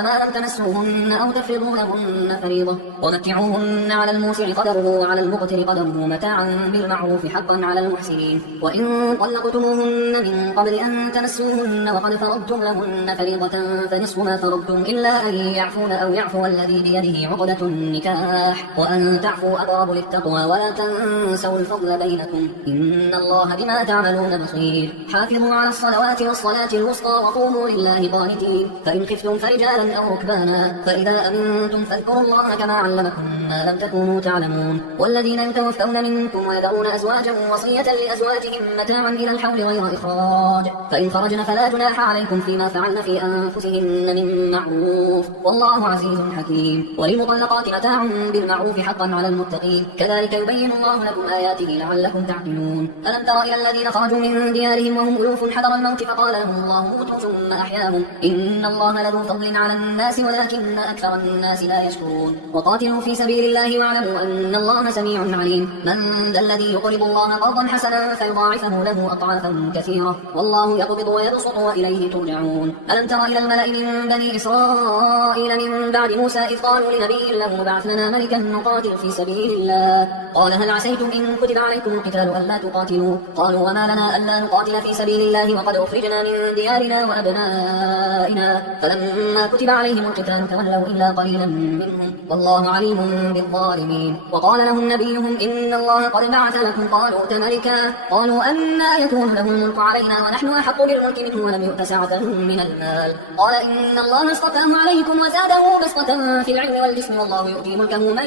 ما لم تمسوهن أو تفرضوا لهن فريضة، ومتعوهن على الموسع قدره وعلى المقتر قدره متاعا بالمعروف حقا على المحسنين. وإن طلقتموهن من قبل أن تمسوهن وقد فرضتم لهن فريضة فنصف ما فرضتم إلا أن يعفون أو يعفو الذي بيده عقدة النكاح، وأن تعفوا أقرب للتقوى ولا تنسوا الفضل بينكم، إن الله بما تعملون بصير. حافظوا على الصلوات والصلاة الوسطى وقوموا لله قانتين، فإن خفتم فرجالا أو ركبانا، فإذا أمنتم فاذكروا الله كما علمكم ما لم تكونوا تعلمون. والذين يتوفون منكم ويذرون أزواجا وصية لأزواجهم متاعا إلى الحول غير إخراج، فإن خرجن فلا جناح عليكم فيما فعلن في أنفسهن من معروف، والله عزيز حكيم. وللمطلقات متاع بالمعروف حقا على المتقين، كذلك يبين الله لكم آياته لعلكم تعقلون. ألم تر إلى الذين خرجوا من ديارهم وهم ألوف حذر الموت فقال لهم الله موتوا ثم أحياهم، إن الله لذو فضل على الناس ولكن أكثر الناس لا يشكرون. وقاتلوا في سبيل الله واعلموا أن الله سميع عليم. من ذا الذي يقرض الله قرضا حسنا فيضاعفه له أضعافا كثيرة، والله يقبض ويبسط وإليه ترجعون. ألم تر إلى الملأ من بني إسرائيل من بعد موسى إذ قالوا لنبي له ابعث لنا ملكا نقاتل في سبيل الله، قال هل عسيتم إن كتب عليكم القتال ألا تقاتلوا، قالوا وما لنا ألا نقاتل في سبيل الله وقد أخرجنا من ديارنا وأبنائنا، فلما كتب عليهم القتال تولوا إلا قليلا منهم، والله عليم بالظالمين. وقال لهم نبيهم إن الله قد بعث لكم طالوت ملكا، قالوا أنا يكون له الملك علينا ونحن أحق بالملك منه ولم يؤت سعة من المال، قال إن الله اصطفاه عليكم وزاده بسطة في العلم والجسم، والله يؤتي ملكه من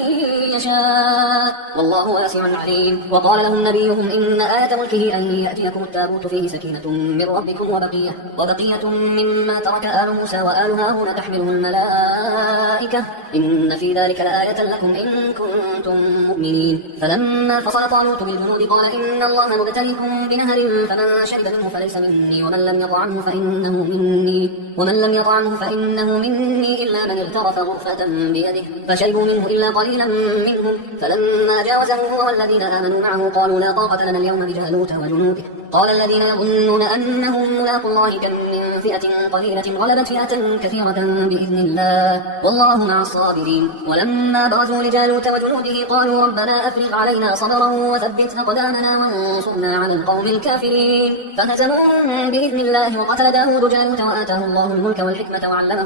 يشاء والله واسع عليم. وقال لهم نبيهم إن آية ملكه أن يأتيكم التابوت فيه سكينة من ربكم وبقية مما ترك آل موسى وآل هارون تحمله الملائكة، إن في ذلك لآية لكم إن كنتم مؤمنين. فلما فصل طالوت بالجنود قال إن الله مبتليكم بنهر فمن شرب منه فليس مني ومن لم يطع عنه فإنه مني إلا من اغترف غرفة بيده، فشربوا منه إلا قليلا منهم. فلما جاوزه هو والذين آمنوا معه قالوا لا طاقة لنا اليوم بجالوت وجنوده، قال الذين يظنون أنهم ملاقوا الله كم من فئة قليلة غلبت فئة كثيرة بإذن الله والله مع الصابرين. ولما برزوا لجالوت وجنوده قالوا ربنا أفرغ علينا صبرا وثبت أقدامنا وانصرنا على القوم الكافرين، فهزموهم بإذن الله. وقتل داود جالوت وآتاه الله الملك والحكمة وعلمه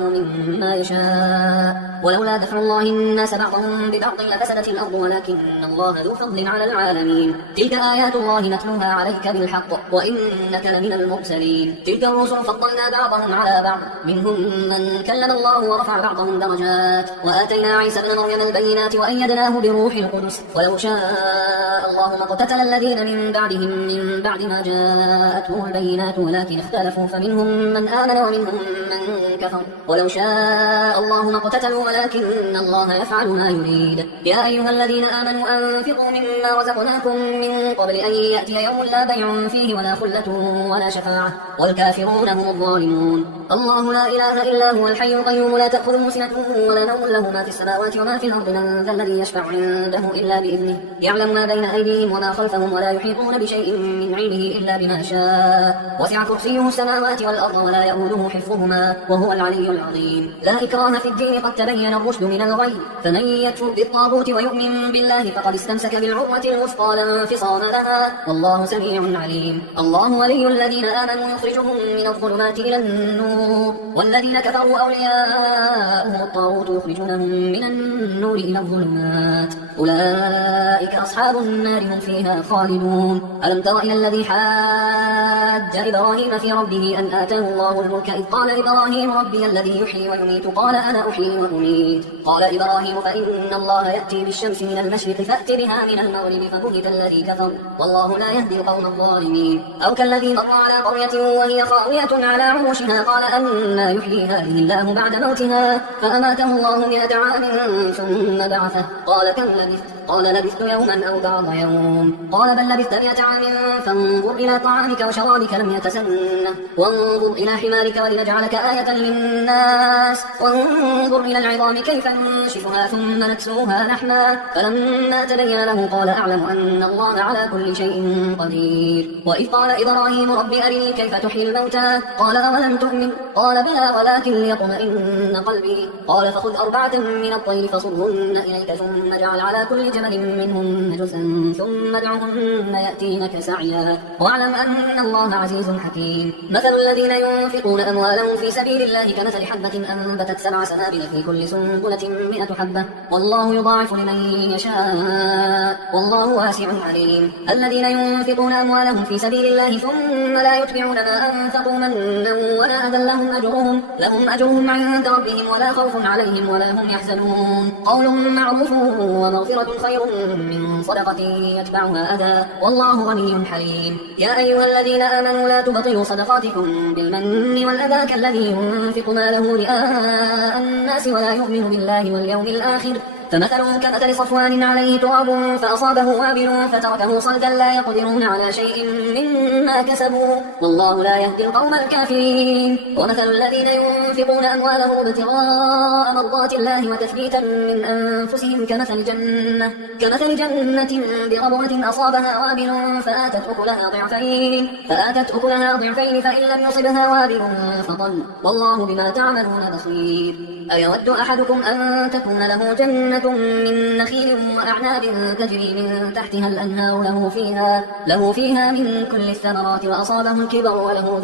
مما يشاء، ولولا دفع الله الناس بعضهم ببعض لفسدت الأرض ولكن الله ذو فضل على العالمين. تلك آيات الله نتلوها عليك بالحق وإنك لمن المرسلين. تلك الرسل فضلنا بعضهم على بعض، منهم من كلم الله ورفع بعضهم درجات، وآتينا عيسى ابن مريم البينات وأيدناه بروح القدس، ولو شاء الله ما اقتتل الذين من بعدهم من بعد ما جاءتهم البينات ولكن اختلفوا فمنهم من آمن ومنهم من كفر، ولو شاء الله ما اقتتلوا ولكن الله يفعل ما يريد. يا أيها الذين آمنوا أنفقوا مما رزقناكم من قبل أن يأتي يوم لا بيع فيه ولا خلة ولا شفاعة والكافرون هم الظالمون. الله لا إله إلا هو الحي القيوم لا تأخذه سنة ولا نوم له ما في السماوات وما في الأرض، من ذا الذي يشفع عنده إلا بإذنه، يعلم ما بين أيديهم وما خلفهم ولا يحيطون بشيء من علمه إلا بما شاء، وسع كرسيه السماوات والأرض ولا يؤوده حفظهما وهو العلي العظيم. لا إكراه في الدين قد تبين الرشد من الغي، فمن يكفر بالطاغوت ويؤمن بالله فقد استمسك بالعروة الوثقى لا انفصام لها والله سميع عليم. الله ولي الذين آمنوا يخرجهم من الظلمات إلى النور، والذين كفروا أولياءهم الطاغوت يخرجونهم من النور إلى الظلمات، أولئك أولئك أصحاب النار هم فيها خالدون. ألم تر إلى الذي حاج إبراهيم في ربه أن آتاه الله الملك إذ قال إبراهيم ربي الذي يحيي ويميت قال أنا أحيي وأميت قال إبراهيم فإن الله يأتي بالشمس من المشرق فأت بها من المغرب فبهت الذي كفر والله لا يهدي القوم الظالمين. أو كالذي مر على قرية وهي خاوية على عروشها قال أنى يحيي هذه الله بعد موتها فأماته الله 100 عام ثم بعثه قال كم لبثت قال لبثت يوما أو بعض يوم قال بل لبثت 100 عام فانظر إلى طعامك وشرابك لم يتسنه وانظر إلى حمارك ولنجعلك آية للناس وانظر إلى العظام كيف ننشفها ثم نكسوها لحما فلما تبين له قال أعلم أن الله على كل شيء قدير. وإذ قال إبراهيم رب أرني كيف تحيي الموتى قال أولم تؤمن قال بلى ولكن ليطمئن قلبي قال فخذ 4 من الطير فصرهن إليك ثم اجعل على كل جبل منهن جزءا ثم ادعهن يأتينك سعيا واعلم أن الله عزيز حكيم. مثل الذين ينفقون أموالهم في سبيل الله كمثل حبة أنبتت 7 سنابل في كل سنبلة 100 حبة والله يضاعف لمن يشاء والله واسع عليم. الذين ينفقون أموالهم في سبيل الله ثم لا يتبعون ما أنفقوا منا ولا أذى لهم أجرهم عند ربهم ولا خوف عليهم ولا هم يحزنون. قول معروف ومغفرة خير من صدقة يتبعها أذى والله غني حليم. يا أيها الذين آمنوا لا تبطلوا صدقاتكم بالمن والأذى كالذي ينفق ماله رئاء الناس ولا يؤمن بالله واليوم الآخر فمثله كمثل صفوان عليه تراب فأصابه وابل فتركه صلدا لا يقدرون على شيء مما كسبوا والله لا يهدي القوم الكافرين. ومثل الذين ينفقون أموالهم ابتغاء مرضات الله وتثبيتا من أنفسهم كمثل جنة بربوة أصابها وابل فآتت أكلها ضعفين فإن لم يصبها وابل فطل والله بما تعملون بصير. أيود أحدكم أن تكون له جنة من نخيل وأعناب تجري من تحتها الأنهار له فيها من كل الثمرات وأصابه الكبر وله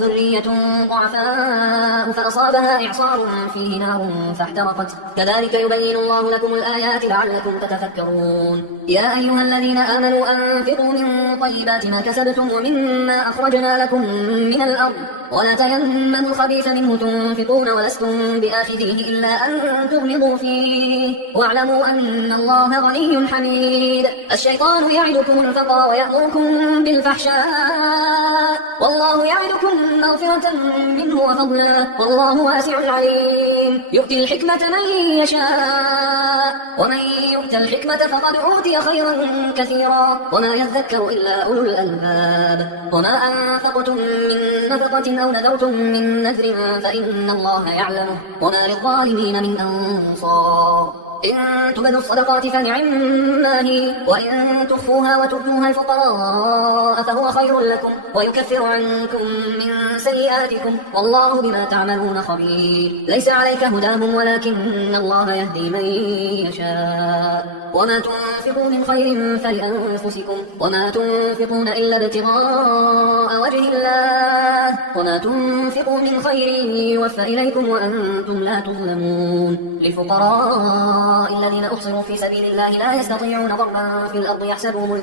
ذرية ضعفاء فأصابها إعصار فيه نار فاحترقت كذلك يبين الله لكم الآيات لعلكم تتفكرون. يا أيها الذين آمنوا أنفقوا من طيبات ما كسبتم ومما أخرجنا لكم من الأرض ولا تيمموا الخبيث منه تنفقون ولستم بآخذيه إلا أن تغمضوا فيه واعلموا أن الله غني حميد. الشيطان يعدكم الفقر ويأمركم بالفحشاء والله يعدكم مغفرة منه وفضلا والله واسع عليم. يؤتي الحكمة من يشاء ومن يؤت الحكمة فقد أوتي خيرا كثيرا وما يذكر إلا أولو الألباب. وما أنفقتم من نفقة أو نذرتم من نذر فإن الله يعلمه وما للظالمين من أنصار. إن تبدوا الصدقات فنعما هي وإن تخفوها وتؤتوها الفقراء فهو خير لكم ويكفر عنكم من سيئاتكم والله بما تعملون خبير. ليس عليك هداهم ولكن الله يهدي من يشاء. وما تنفقوا من خير فلأنفسكم وما تنفقون إلا ابتغاء وجه الله وما تنفقوا من خير يوفى إليكم وأنتم لا تظلمون. للفقراء الذين أحصروا في سبيل الله لا يستطيعون ضربا في الأرض يحسبهم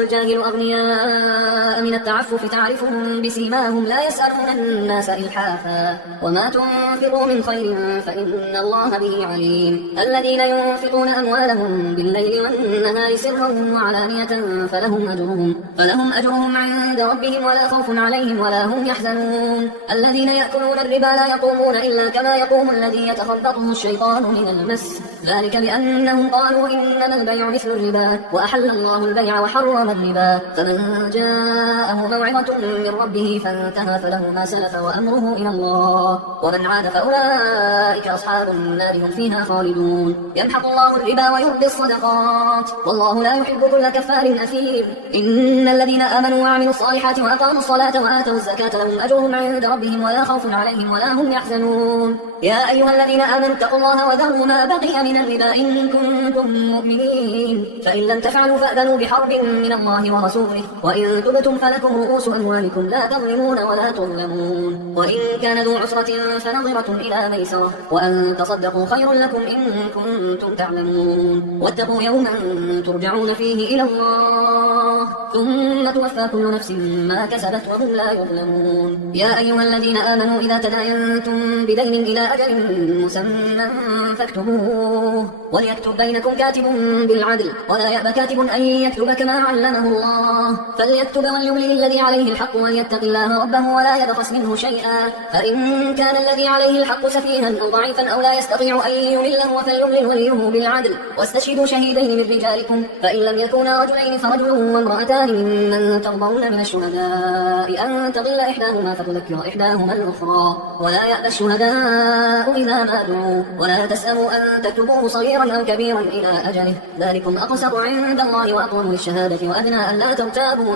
الجاهل أغنياء من التعفف تعرفهم بسيماهم لا يسألون الناس إلحافا وما تنفقوا من خير فإن الله به عليم. الذين ينفقون أموالهم بالليل والنهار سرا وعلانية فلهم أجرهم عند ربهم ولا خوف عليهم ولا هم يحزنون. الذين يأكلون الربا لا يقومون إلا كما يقوم الذي يتخبطه الشيطان من المس ذلك بأنهم قالوا إنما البيع مثل الربا وأحل الله البيع وحرم الربا. فمن جاءه موعظة من ربه فانتهى فله ما سلف وأمره إلى الله ومن عاد فأولئك أصحاب النار هم فيها خالدون. يمحق الله الربا ويربي الصدقات والله لا يحب كل كفار أثيم. إن الذين آمنوا وعملوا الصالحات وأقاموا الصلاة وآتوا الزكاة لهم أجرهم عند ربهم ولا خوف عليهم ولا هم يحزنون. يا أيها الذين آمنوا اتقوا الله الله وذروا ما بقي من الربا إن كنتم مؤمنين فإن لم تفعلوا فأذنوا بحرب من الله ورسوله وإن تبتم فلكم رؤوس أموالكم لا تظلمون ولا تظلمون وإن كان ذو عسرة فنظرة إلى ميسرة وأن تصدقوا خير لكم إن كنتم تعلمون واتقوا يوما ترجعون فيه إلى الله ثم توفى كل نفس ما كسبت وهم لا يظلمون يا أيها الذين آمنوا إذا تداينتم بدين إلى أجل مسمى فاكتبوه وليكتب بينكم كاتب بالعدل ولا يأبى كاتب أن يكتب كما علمه الله فليكتب وليملل الذي عليه الحق وليتق الله ربه ولا يبخس منه شيئا فإن كان الذي عليه الحق سفيها أو ضعيفا أو لا يستطيع أن يمله فليملل وليه بالعدل واستشهدوا شهيدين من رجالكم فإن لم يكونا رجلين فرجل وامرأتان ممن ترضون من الشهداء أن تضل إحداهما فتذكر إحداهما الأخرى ولا يأبى الشهداء إذا ما دعوا ولا تسأموا أن تكتبوه صغيرا أو كبيرا إلى أجله ذلكم أقسط عند الله وأقوم للشهادة وأدنى أن لا ترتابوا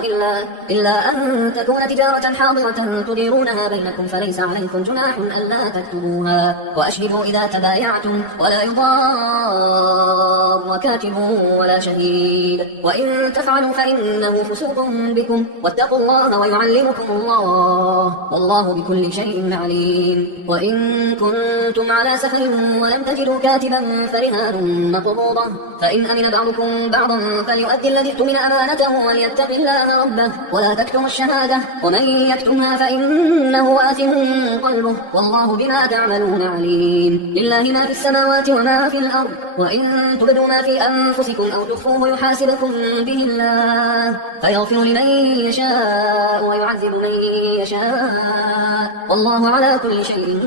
إلا أن تكون تجارة حاضرة تديرونها بينكم فليس عليكم جناح ألا تكتبوها وأشهدوا إذا تبايعتم ولا يضار كاتب ولا شهيد وإن تفعلوا فإنه فسوق بكم واتقوا الله ويعلمكم الله والله بكل شيء عليم وإن كنتم على سفر ولم تجدوا كاتبا فرهان مقبوضة فإن أمن بعضكم بعضا فليؤدي الذي اؤتمن أمانته وليتق الله ربه ولا تكتم الشهادة ومن يكتمها فإنه آثم قلبه والله بما تعملون عليم لله ما في السماوات وما في الأرض وإن تبدوا ما في أنفسكم أو تخفوه يحاسبكم به الله فيغفر لمن يشاء ويعذب من يشاء والله على كل شيء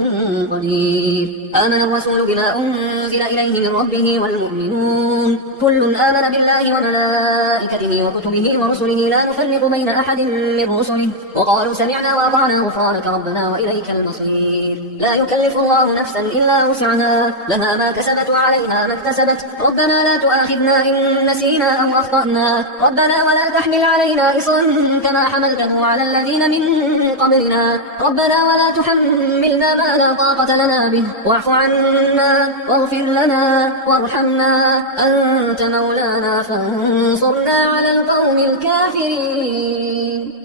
قدير آمن الرسول بما أنزل إليه من ربه والمؤمنون كل آمن بالله وملائكته وكتبه ورسله لا نفرق بين أحد من رسله وقالوا سمعنا وأطعنا غفرانك ربنا وإليك المصير لا يكلف الله نفسا إلا وسعها لها ما كسبت وعليها ما اكتسبت ربنا لا تؤاخذنا إن نسينا أو أخطأنا ربنا ولا تحمل علينا إصرا كما حملته على الذين من قبلنا ربنا ولا تحملنا ما لا طاقة لنا به واعف عنا واغفر لنا وارحمنا أنت مولانا فانصرنا على القوم الكافرين